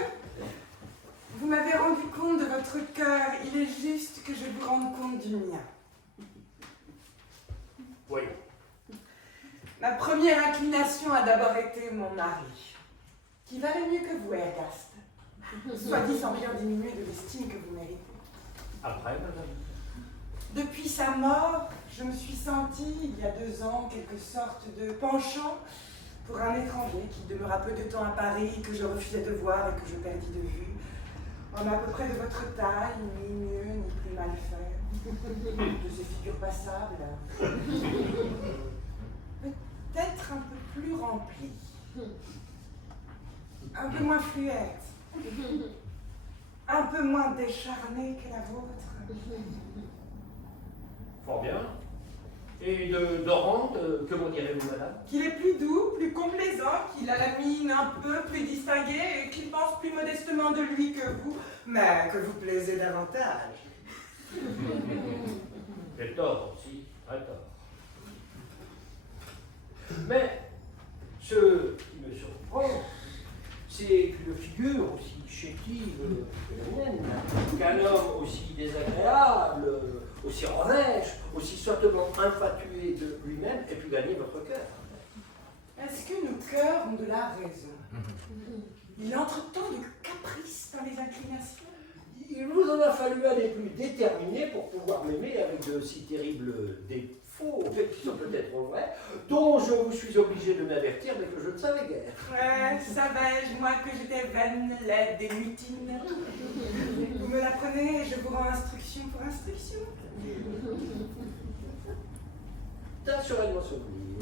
vous m'avez rendu compte de votre cœur. Il est juste que je vous rende compte du mien. Oui. Ma première inclination a d'abord été mon mari, qui valait mieux que vous, Ergaste. Soit dit sans rien diminuer de l'estime que vous méritez. Après, madame. Depuis sa mort, je me suis sentie, il y a 2 ans, quelque sorte de penchant pour un étranger qui demeura peu de temps à Paris, que je refusais de voir et que je perdis de vue. Homme à peu près de votre taille, ni mieux ni plus mal fait, de ces figures passables, peut-être un peu plus remplies, un peu moins fluette, un peu moins décharnée que la vôtre. Fort bien. Et de Dorante, que m'en direz-vous, madame? Qu'il est plus doux, plus complaisant, qu'il a la mine un peu plus distinguée et qu'il pense plus modestement de lui que vous, mais que vous plaisez davantage. J'ai tort aussi, très tort. Mais ce qui me surprend, c'est qu'une figure aussi chétive que la mienne, qu'un homme aussi désagréable, aussi revêche, aussi sottement infatué de lui-même, ait pu gagner votre cœur. Est-ce que nos cœurs ont de la raison? Il entre tant de caprices dans les inclinations. Il vous en a fallu un des plus déterminés pour pouvoir m'aimer avec de si terribles défauts, qui sont peut-être vrais, dont je vous suis obligé de m'avertir, mais que je ne savais guère. Ouais, savais-je, moi, que j'étais vaine, laide et mutine. Vous me l'apprenez et je vous rends instruction pour instruction. Assurément celui.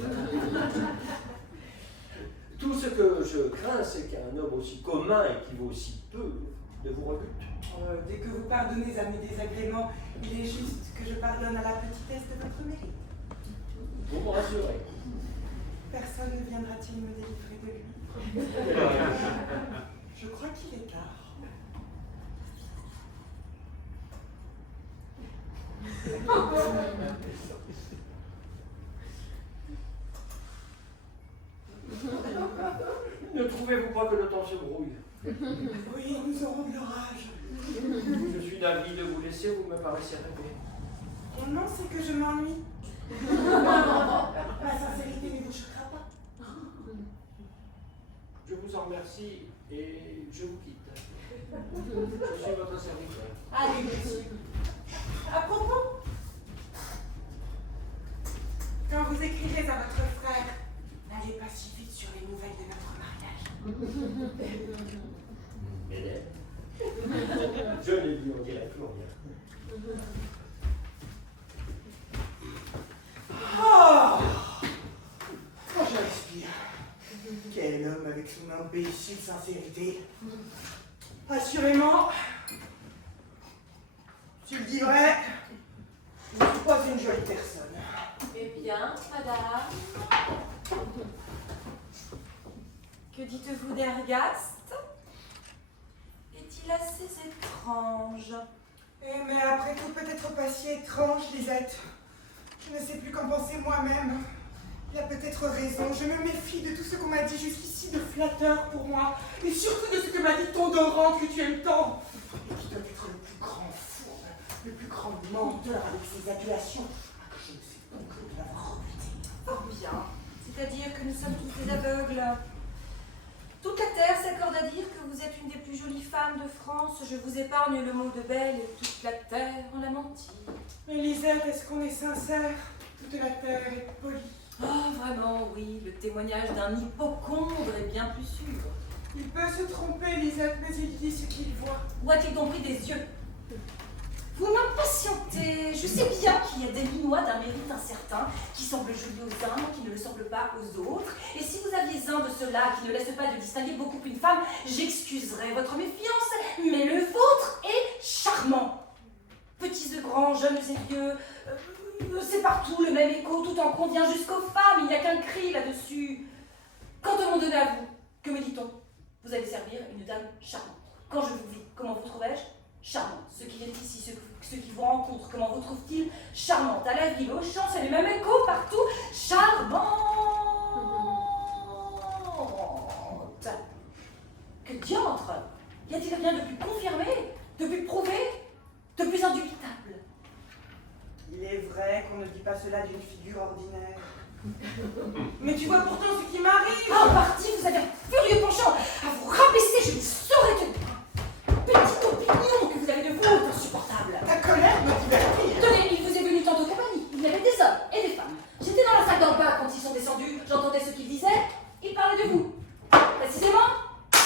Tout ce que je crains, c'est qu'un homme aussi commun et qui vaut si peu ne vous rebute. Dès que vous pardonnez à mes désagréments, il est juste que je pardonne à la petitesse de votre mérite. Vous me rassurez. Personne ne viendra-t-il me délivrer de lui? Je crois qu'il est tard. Ne trouvez-vous pas que le temps se brouille? Oui, nous aurons de l'orage. Je suis d'avis de vous laisser, vous me paraissez rêver. Oh non, c'est que je m'ennuie. Ma sincérité ne vous choquera pas. Je vous en remercie et je vous quitte. Je suis votre serviteur. Allez, monsieur. À propos, quand vous écrirez à votre frère, n'allez pas si vite sur les nouvelles de notre mariage. Mesdames, je ne lui en dirai plus rien. Oh, quand je respire. Quel homme avec son imbécile sincérité. Assurément, tu le dis vrai, je ne suis pas une jolie personne. Eh bien, madame, que dites-vous d'Ergaste? Est-il assez étrange? Eh, mais après tout, peut-être pas si étrange, Lisette. Je ne sais plus qu'en penser moi-même. Il a peut-être raison. Je me méfie de tout ce qu'on m'a dit jusqu'ici de flatteur pour moi. Et surtout de ce que m'a dit ton Dorant que tu aimes tant. Et qui doit être le plus grand fourbe, le plus grand grand menteur avec ses adulations. Que je ne sais pas que de l'avoir rebuté. Fort bien. C'est-à-dire que nous sommes tous des aveugles. Toute la terre s'accorde à dire que vous êtes une des plus jolies femmes de France. Je vous épargne le mot de belle et toute la terre en la mentit. Mais Lisette, est-ce qu'on est sincère? Toute la terre est polie. Oh, vraiment, oui. Le témoignage d'un hypocondre est bien plus sûr. Il peut se tromper, Lisette, mais il dit ce qu'il voit. Où a-t-il donc pris des yeux? Vous m'impatientez. Je sais bien qu'il y a des Minois d'un mérite incertain qui semblent jolis aux uns, qui ne le semblent pas aux autres. Et si vous aviez un de ceux-là qui ne laisse pas de distinguer beaucoup une femme, j'excuserais votre méfiance, mais le vôtre est charmant. Petits et grands, jeunes et vieux, c'est partout le même écho, tout en convient jusqu'aux femmes, il n'y a qu'un cri là-dessus. Quand on m'en donne à vous, que me dit-on? Vous allez servir une dame charmante. Quand je vous vis, comment vous trouvais-je? Charmante. Ceux qui viennent ici, ceux qui vous rencontrent, comment vous trouvent-ils? Charmante. À la ville, au champ, c'est le même écho partout. Charmante. Que diantre! Y a-t-il rien de plus confirmé, de plus prouvé, de plus indubitable? Il est vrai qu'on ne dit pas cela d'une figure ordinaire. Mais tu vois pourtant ce qui m'arrive. En partie, vous avez un furieux penchant à vous rabaisser, je ne saurais tenir. Petite opinion que vous avez de vous est insupportable. Ta colère me divertit. Tenez, il vous est venu tantôt compagnie. Il y avait des hommes et des femmes. J'étais dans la salle d'en bas quand ils sont descendus. J'entendais ce qu'ils disaient. Ils parlaient de vous. Précisément,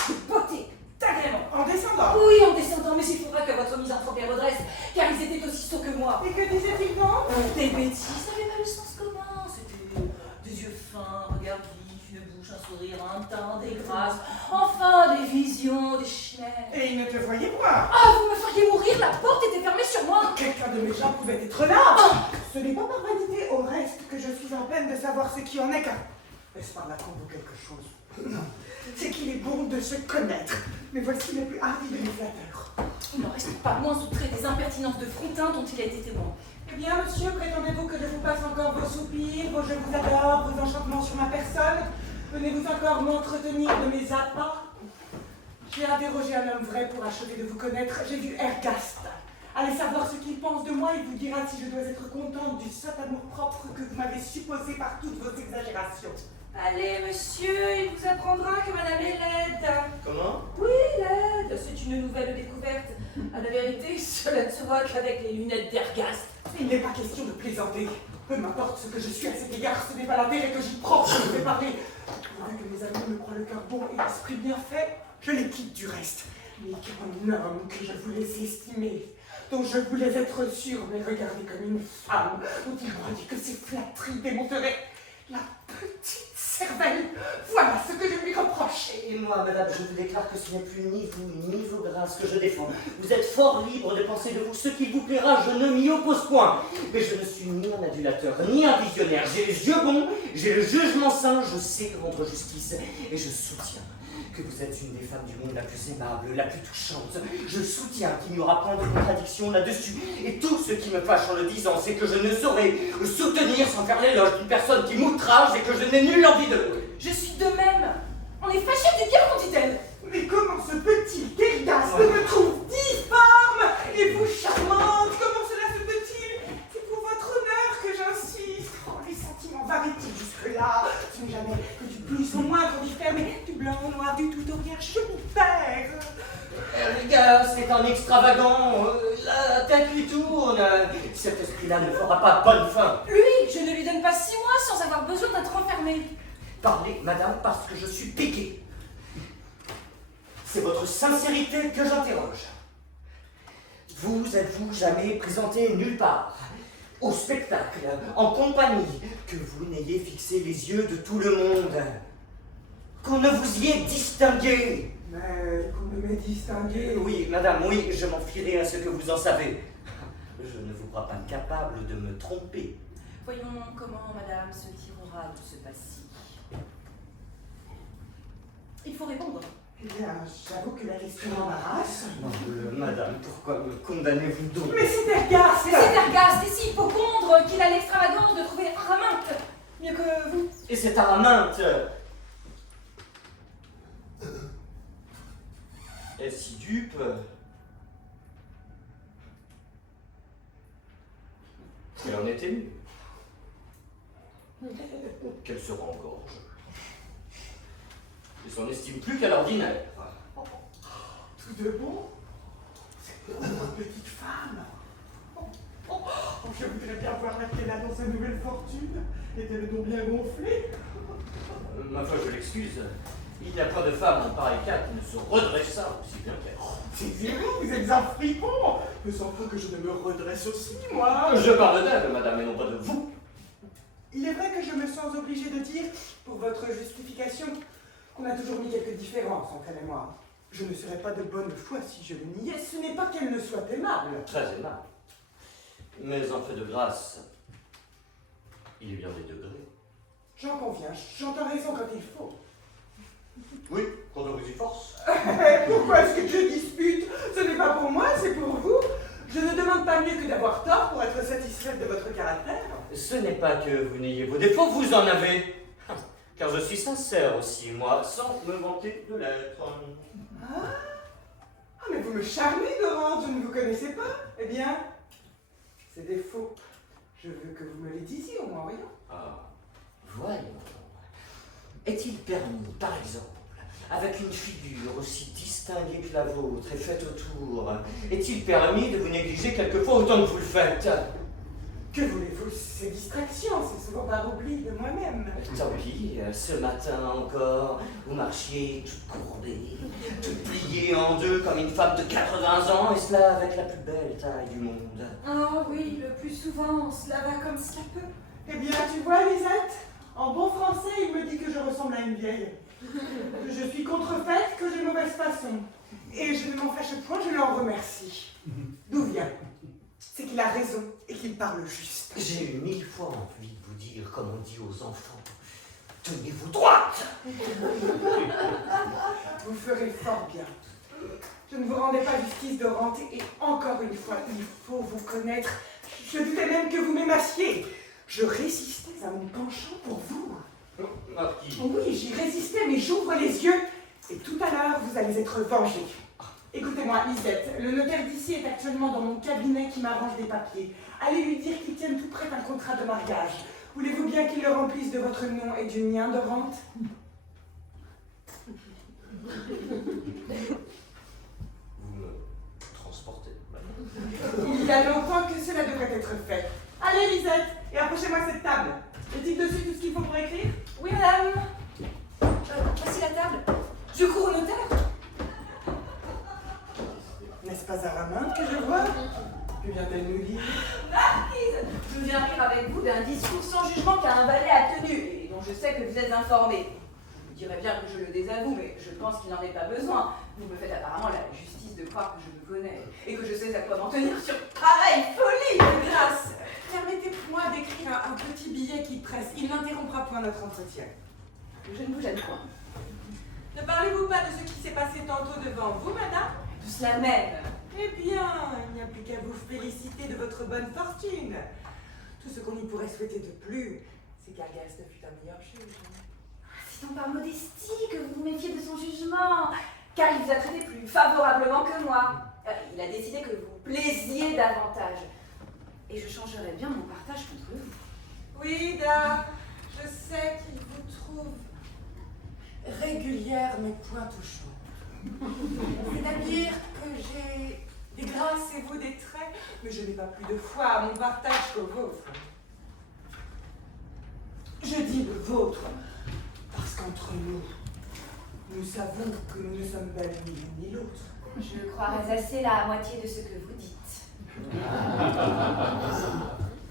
de beauté, d'agrément. En descendant. Oui, en descendant, mais il faudra que votre misanthrope les redresse, car ils étaient aussi sots que moi. Et que disait-il donc? Des bêtises, ça n'avait pas le sens commun. C'était des yeux fins, un regard vif, une bouche, un sourire, un teint, des grâces, enfin des visions, des chimères. Et il ne te voyait voir. Ah, vous me feriez mourir, la porte était fermée sur moi. Quelqu'un de mes gens pouvait être là. Ce n'est pas par vanité au reste que je suis en peine de savoir ce qui en est, car est-ce par là qu'on vaut quelque chose? Non, c'est qu'il est bon de se connaître. Mais voici le plus hardi de mes flatteurs. Il n'en reste pas moins outré des impertinences de Frontin dont il a été témoin. Eh bien, monsieur, prétendez-vous que je vous passe encore vos soupirs, vos je vous adore, vos enchantements sur ma personne? Venez-vous encore m'entretenir de mes appâts? J'ai interrogé un homme vrai pour achever de vous connaître. J'ai vu Ergast. Allez savoir ce qu'il pense de moi, il vous dira si je dois être contente du sot amour-propre que vous m'avez supposé par toutes vos exagérations. Allez, monsieur, il vous apprendra que madame est laide. Comment? Oui, laide, c'est une nouvelle découverte. À la vérité, cela ne se voit qu'avec les lunettes d'Ergast. Il n'est pas question de plaisanter. Peu m'importe ce que je suis à cet égard, ce n'est pas l'intérêt que j'y prends, je vais parler. Vu que mes amis me croient le cœur bon et l'esprit bien fait, je les quitte du reste. Mais qu'un homme que je voulais estimer, dont je voulais être sûr, mais regardé comme une femme, dont il m'aurait dit que ses flatteries démonteraient la petite cervelle. Voilà ce que je lui reproche. Et moi, madame, je vous déclare que ce n'est plus ni vous, ni vos grâces que je défends. Vous êtes fort libre de penser de vous ce qu'il vous plaira, je ne m'y oppose point. Mais je ne suis ni un adulateur, ni un visionnaire. J'ai les yeux bons, j'ai le jugement sain, je sais rendre justice. Et je soutiens que vous êtes une des femmes du monde la plus aimable, la plus touchante. Je soutiens qu'il n'y aura point de contradiction là-dessus. Et tout ce qui me fâche en le disant, c'est que je ne saurais le soutenir sans faire l'éloge d'une personne qui m'outrage et que je n'ai nulle envie de... Je suis de même. On est fâchés du bien, dit-elle. Mais comment se peut-il qu'Ergast me trouve difforme et vous charmante? Comment cela se peut-il? C'est pour votre honneur que j'insiste. Oh, les sentiments varient-ils jusque-là? Ce n'est jamais que du plus au moins qu'on diffère, mais du blanc au noir, du tout au rien, je m'y perds. Ergast c'est un extravagant, la tête lui tourne. Cet esprit-là ne fera pas bonne fin. Lui, je ne lui donne pas 6 mois sans avoir besoin d'être enfermé. Parlez, madame, parce que je suis piqué. C'est votre sincérité que j'interroge. Vous êtes-vous jamais présenté nulle part, au spectacle, en compagnie, que vous n'ayez fixé les yeux de tout le monde, qu'on ne vous y ait distingué? Mais qu'on ne m'ait distingué. Oui, madame, oui, je m'en fierai à ce que vous en savez. Je ne vous crois pas capable de me tromper. Voyons comment madame se tirera de ce passif. Il faut répondre. Eh bien, j'avoue que la question m'embarrasse. Madame, pourquoi me condamnez-vous donc? Mais c'est Ergast. Mais c'est Ergast, et si hypocondre qu'il a l'extravagance de trouver Araminte mieux que vous. Et cette Araminte est si dupe Elle en est émue. Qu'elle se rengorge. Et s'en estime plus qu'à l'ordinaire. Tout de bon? C'est pour une petite femme. Je voudrais bien voir laquelle a dans sa nouvelle fortune. Est-elle donc bien gonflée? Ma foi, je l'excuse. Il n'y a pas de femme en pareil cas qui ne se redressa aussi bien qu'elle. Taisez-vous, vous êtes un fripon. Me semble que je ne me redresse aussi, moi. Je parle d'elle, madame, et non pas de vous. Il est vrai que je me sens obligée de dire, pour votre justification, qu'on a toujours mis quelques différences entre elle et moi. Je ne serais pas de bonne foi si je le niais. Ce n'est pas qu'elle ne soit aimable. Très aimable. Mais en fait de grâce, il est bien des degrés. J'en conviens, j'entends raison quand il faut. Oui, quand on vous y force. Pourquoi est-ce que je dispute? Ce n'est pas pour moi, c'est pour vous. Je ne demande pas mieux que d'avoir tort pour être satisfaite de votre caractère. Ce n'est pas que vous n'ayez vos défauts, vous en avez. Car je suis sincère aussi, moi, sans me vanter de l'être. Ah, mais vous me charmez, Dorante, je ne vous connaissais pas. Eh bien, c'est des faux. Je veux que vous me les disiez, au moins, voyons. Ah, voyons. Est-il permis, par exemple, avec une figure aussi distinguée que la vôtre et faite autour, est-il permis de vous négliger quelquefois autant que vous le faites? Que voulez-vous? Ces distractions, c'est souvent par oubli de moi-même. Tant pis, ce matin encore, vous marchiez toute courbée, toute pliée en deux comme une femme de 80 ans, et cela avec la plus belle taille du monde. Oh oui, le plus souvent, cela va comme cela peut. Eh bien, tu vois, Lisette, en bon français, il me dit que je ressemble à une vieille. Que je suis contrefaite, que j'ai mauvaise façon. Et je ne m'en fâche point, je l'en remercie. D'où vient? C'est qu'il a raison et qu'il parle juste. J'ai eu 1000 fois envie de vous dire, comme on dit aux enfants, tenez-vous droite. Vous ferez fort bien. Je ne vous rendais pas justice, Dorante, et encore une fois, il faut vous connaître. Je doutais même que vous m'aimassiez. Je résistais à mon penchant pour vous. Marquis. Oui, j'y résistais, mais j'ouvre les yeux, et tout à l'heure, vous allez être vengés. Écoutez-moi, Lisette, le notaire d'ici est actuellement dans mon cabinet qui m'arrange des papiers. Allez lui dire qu'il tienne tout prêt un contrat de mariage. Voulez-vous bien qu'il le remplisse de votre nom et du mien, Dorante? Vous me transportez, madame. Il y a longtemps que cela devrait être fait. Allez, Lisette, et approchez-moi cette table. Y a-t-il dessus tout ce qu'il faut pour écrire? Oui, madame. Voici la table. Je cours au notaire. N'est-ce pas Araminte que je vois? Que vient-elle nous dire? Marquise, je viens rire avec vous d'un discours sans jugement qu'un valet a tenu et dont je sais que vous êtes informé. Je vous dirais bien que je le désavoue, mais je pense qu'il n'en est pas besoin. Vous me faites apparemment la justice de croire que je me connais et que je sais à quoi m'en tenir sur pareille folie de grâce. Permettez-moi d'écrire un petit billet qui presse. Il n'interrompra point notre entretien. Je ne vous gêne point. Ne parlez-vous pas de ce qui s'est passé tantôt devant vous, madame? De cela même. Eh bien, il n'y a plus qu'à vous féliciter de votre bonne fortune. Tout ce qu'on y pourrait souhaiter de plus, c'est qu'Argaste fût un meilleur juge. C'est donc par modestie que vous vous méfiez de son jugement, car il vous a traité plus favorablement que moi. Il a décidé que vous plaisiez davantage. Et je changerais bien mon partage contre vous. Oui, Da, je sais qu'il vous trouve régulière mais point touchante. C'est-à-dire que j'ai des grâces et vous des traits, mais je n'ai pas plus de foi à mon partage qu'au vôtre. Je dis le vôtre, parce qu'entre nous, nous savons que nous ne sommes belles ni l'une ni l'autre. Je croirais assez la moitié de ce que vous dites.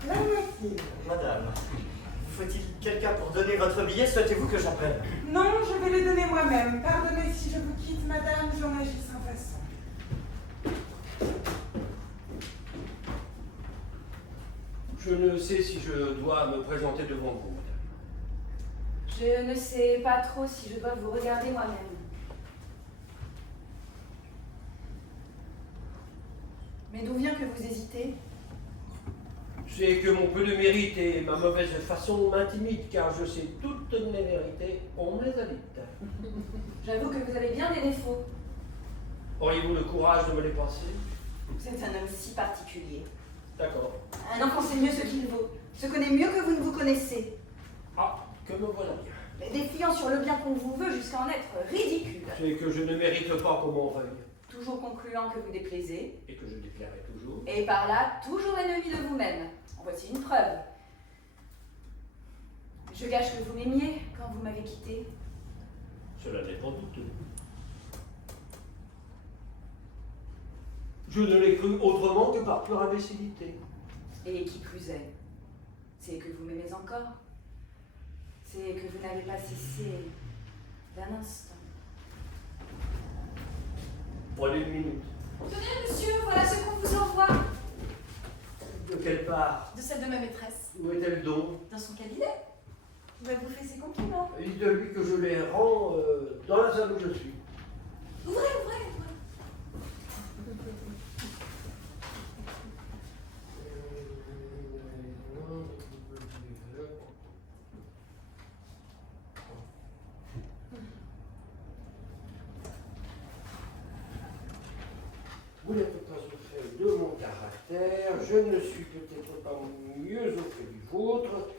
La moitié. Madame, faut-il quelqu'un pour donner votre billet? Souhaitez-vous que j'appelle? Non, je vais le donner moi-même. Pardonnez si je vous quitte, madame, j'en agis sans façon. Je ne sais si je dois me présenter devant vous, madame. Je ne sais pas trop si je dois vous regarder moi-même. Mais d'où vient que vous hésitez? C'est que mon peu de mérite et ma mauvaise façon m'intimident, car je sais toutes mes vérités, on me les a dites. J'avoue que vous avez bien des défauts. Auriez-vous le courage de me les passer? Vous êtes un homme si particulier. D'accord. Un enfant sait mieux ce qu'il vaut, se connaît mieux que vous ne vous connaissez. Ah, que me voilà bien. Mais défiant sur le bien qu'on vous veut jusqu'à en être ridicule. C'est que je ne mérite pas qu'on m'en veuille. Toujours concluant que vous déplaisez, Et que je déclarais toujours. et par là, toujours ennemi de vous-même. En voici une preuve. Je gâche que vous m'aimiez quand vous m'avez quitté. Cela n'est pas douteux. Je ne l'ai cru autrement que par pure imbécilité. Et qui plus est, c'est que vous m'aimez encore. C'est que vous n'avez pas cessé d'un instant. Prenez une minute. Tenez, monsieur, voilà ce qu'on vous envoie. De quelle part? De celle de ma maîtresse. Où est-elle donc? Dans son cabinet. Va vous faire ses compliments. Dites-lui que je les rends dans la salle où je suis. Ouvrez, ouvrez, ouvrez. Vous n'êtes pas au fait de mon caractère, je ne suis peut-être pas mieux au fait du vôtre.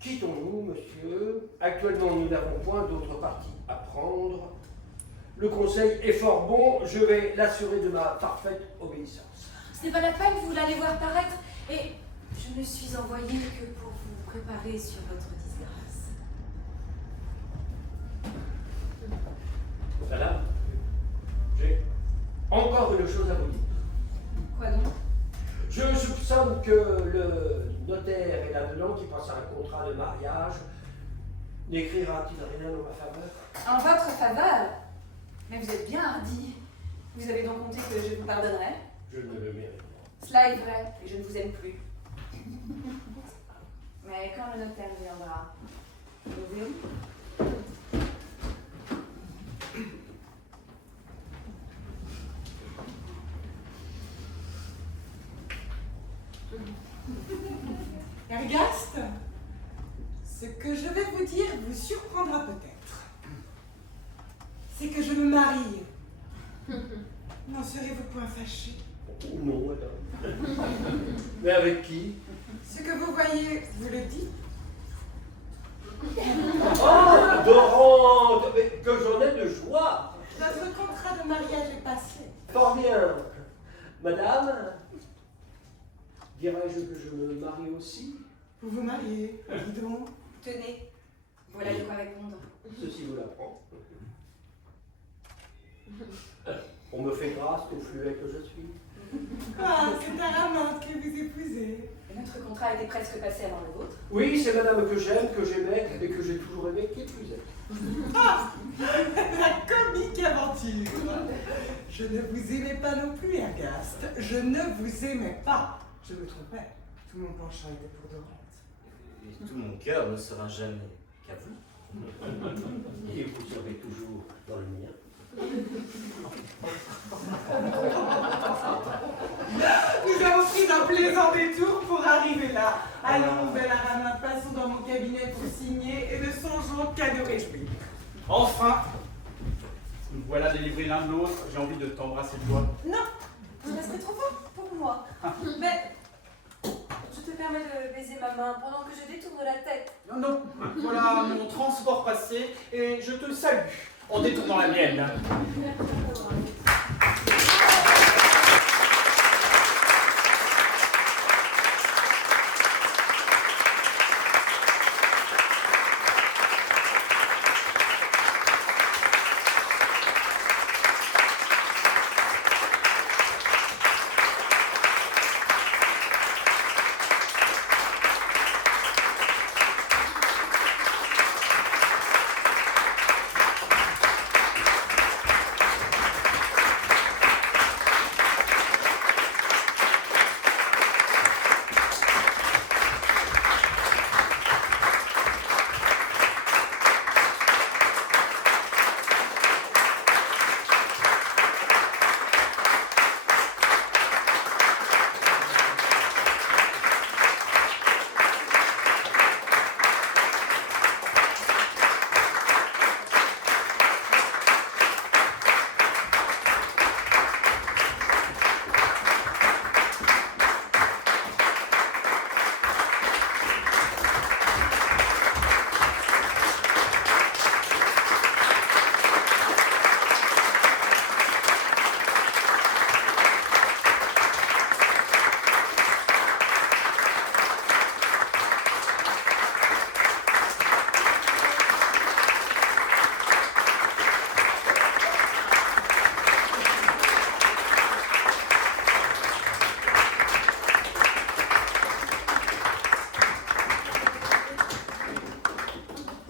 Quittons-nous, monsieur. Actuellement, nous n'avons point d'autre parti à prendre. Le conseil est fort bon, je vais l'assurer de ma parfaite obéissance. Ce n'est pas la peine, vous l'allez voir paraître. Et je ne suis envoyée que pour vous préparer sur votre disgrâce. Madame, j'ai encore une chose à vous dire. Quoi donc? Je soupçonne que le notaire et l'avenant qui passe un contrat de mariage n'écrira-t-il rien en ma faveur? En votre faveur? Mais vous êtes bien hardi. Vous avez donc compté que je vous pardonnerai? Je ne le mérite pas. Cela est vrai, et je ne vous aime plus. Mais quand le notaire viendra, vous verrez. Ergaste, ce que je vais vous dire vous surprendra peut-être. C'est que je me marie. N'en serez-vous point fâché? Non, madame. Mais avec qui? Ce que vous voyez, vous le dites. Oh, Dorante, mais que j'en ai de joie. Notre contrat de mariage est passé. Fort bien. Madame, dirais-je que je me marie aussi? Vous vous mariez, dis donc. Tenez, voilà de quoi répondre. Ceci vous l'apprend. On me fait grâce au fluet que je suis. Ah, c'est Araminte que vous épousez. Et notre contrat était presque passé avant le vôtre. Oui, c'est madame que j'aime, que j'aimais et que j'ai toujours aimé, qui plus est. Ah, la comique aventure. Je ne vous aimais pas non plus, Ergaste. Je ne vous aimais pas. Je me trompais. Tout mon penchant était pour Dorante. Et tout mon cœur ne sera jamais qu'à vous. Et vous serez toujours dans le mien. Nous avons pris un plaisant détour pour arriver là. Allons, belle Araminte, passons dans mon cabinet pour signer et ne songeons qu'à nous réjouir. Enfin, nous voilà délivrés l'un de l'autre. J'ai envie de t'embrasser le doigt. Non, vous resterez trop fort pour moi. Mais je te permets de baiser ma main pendant que je détourne la tête. Non, non, voilà mon transport passé et je te salue en détournant la mienne.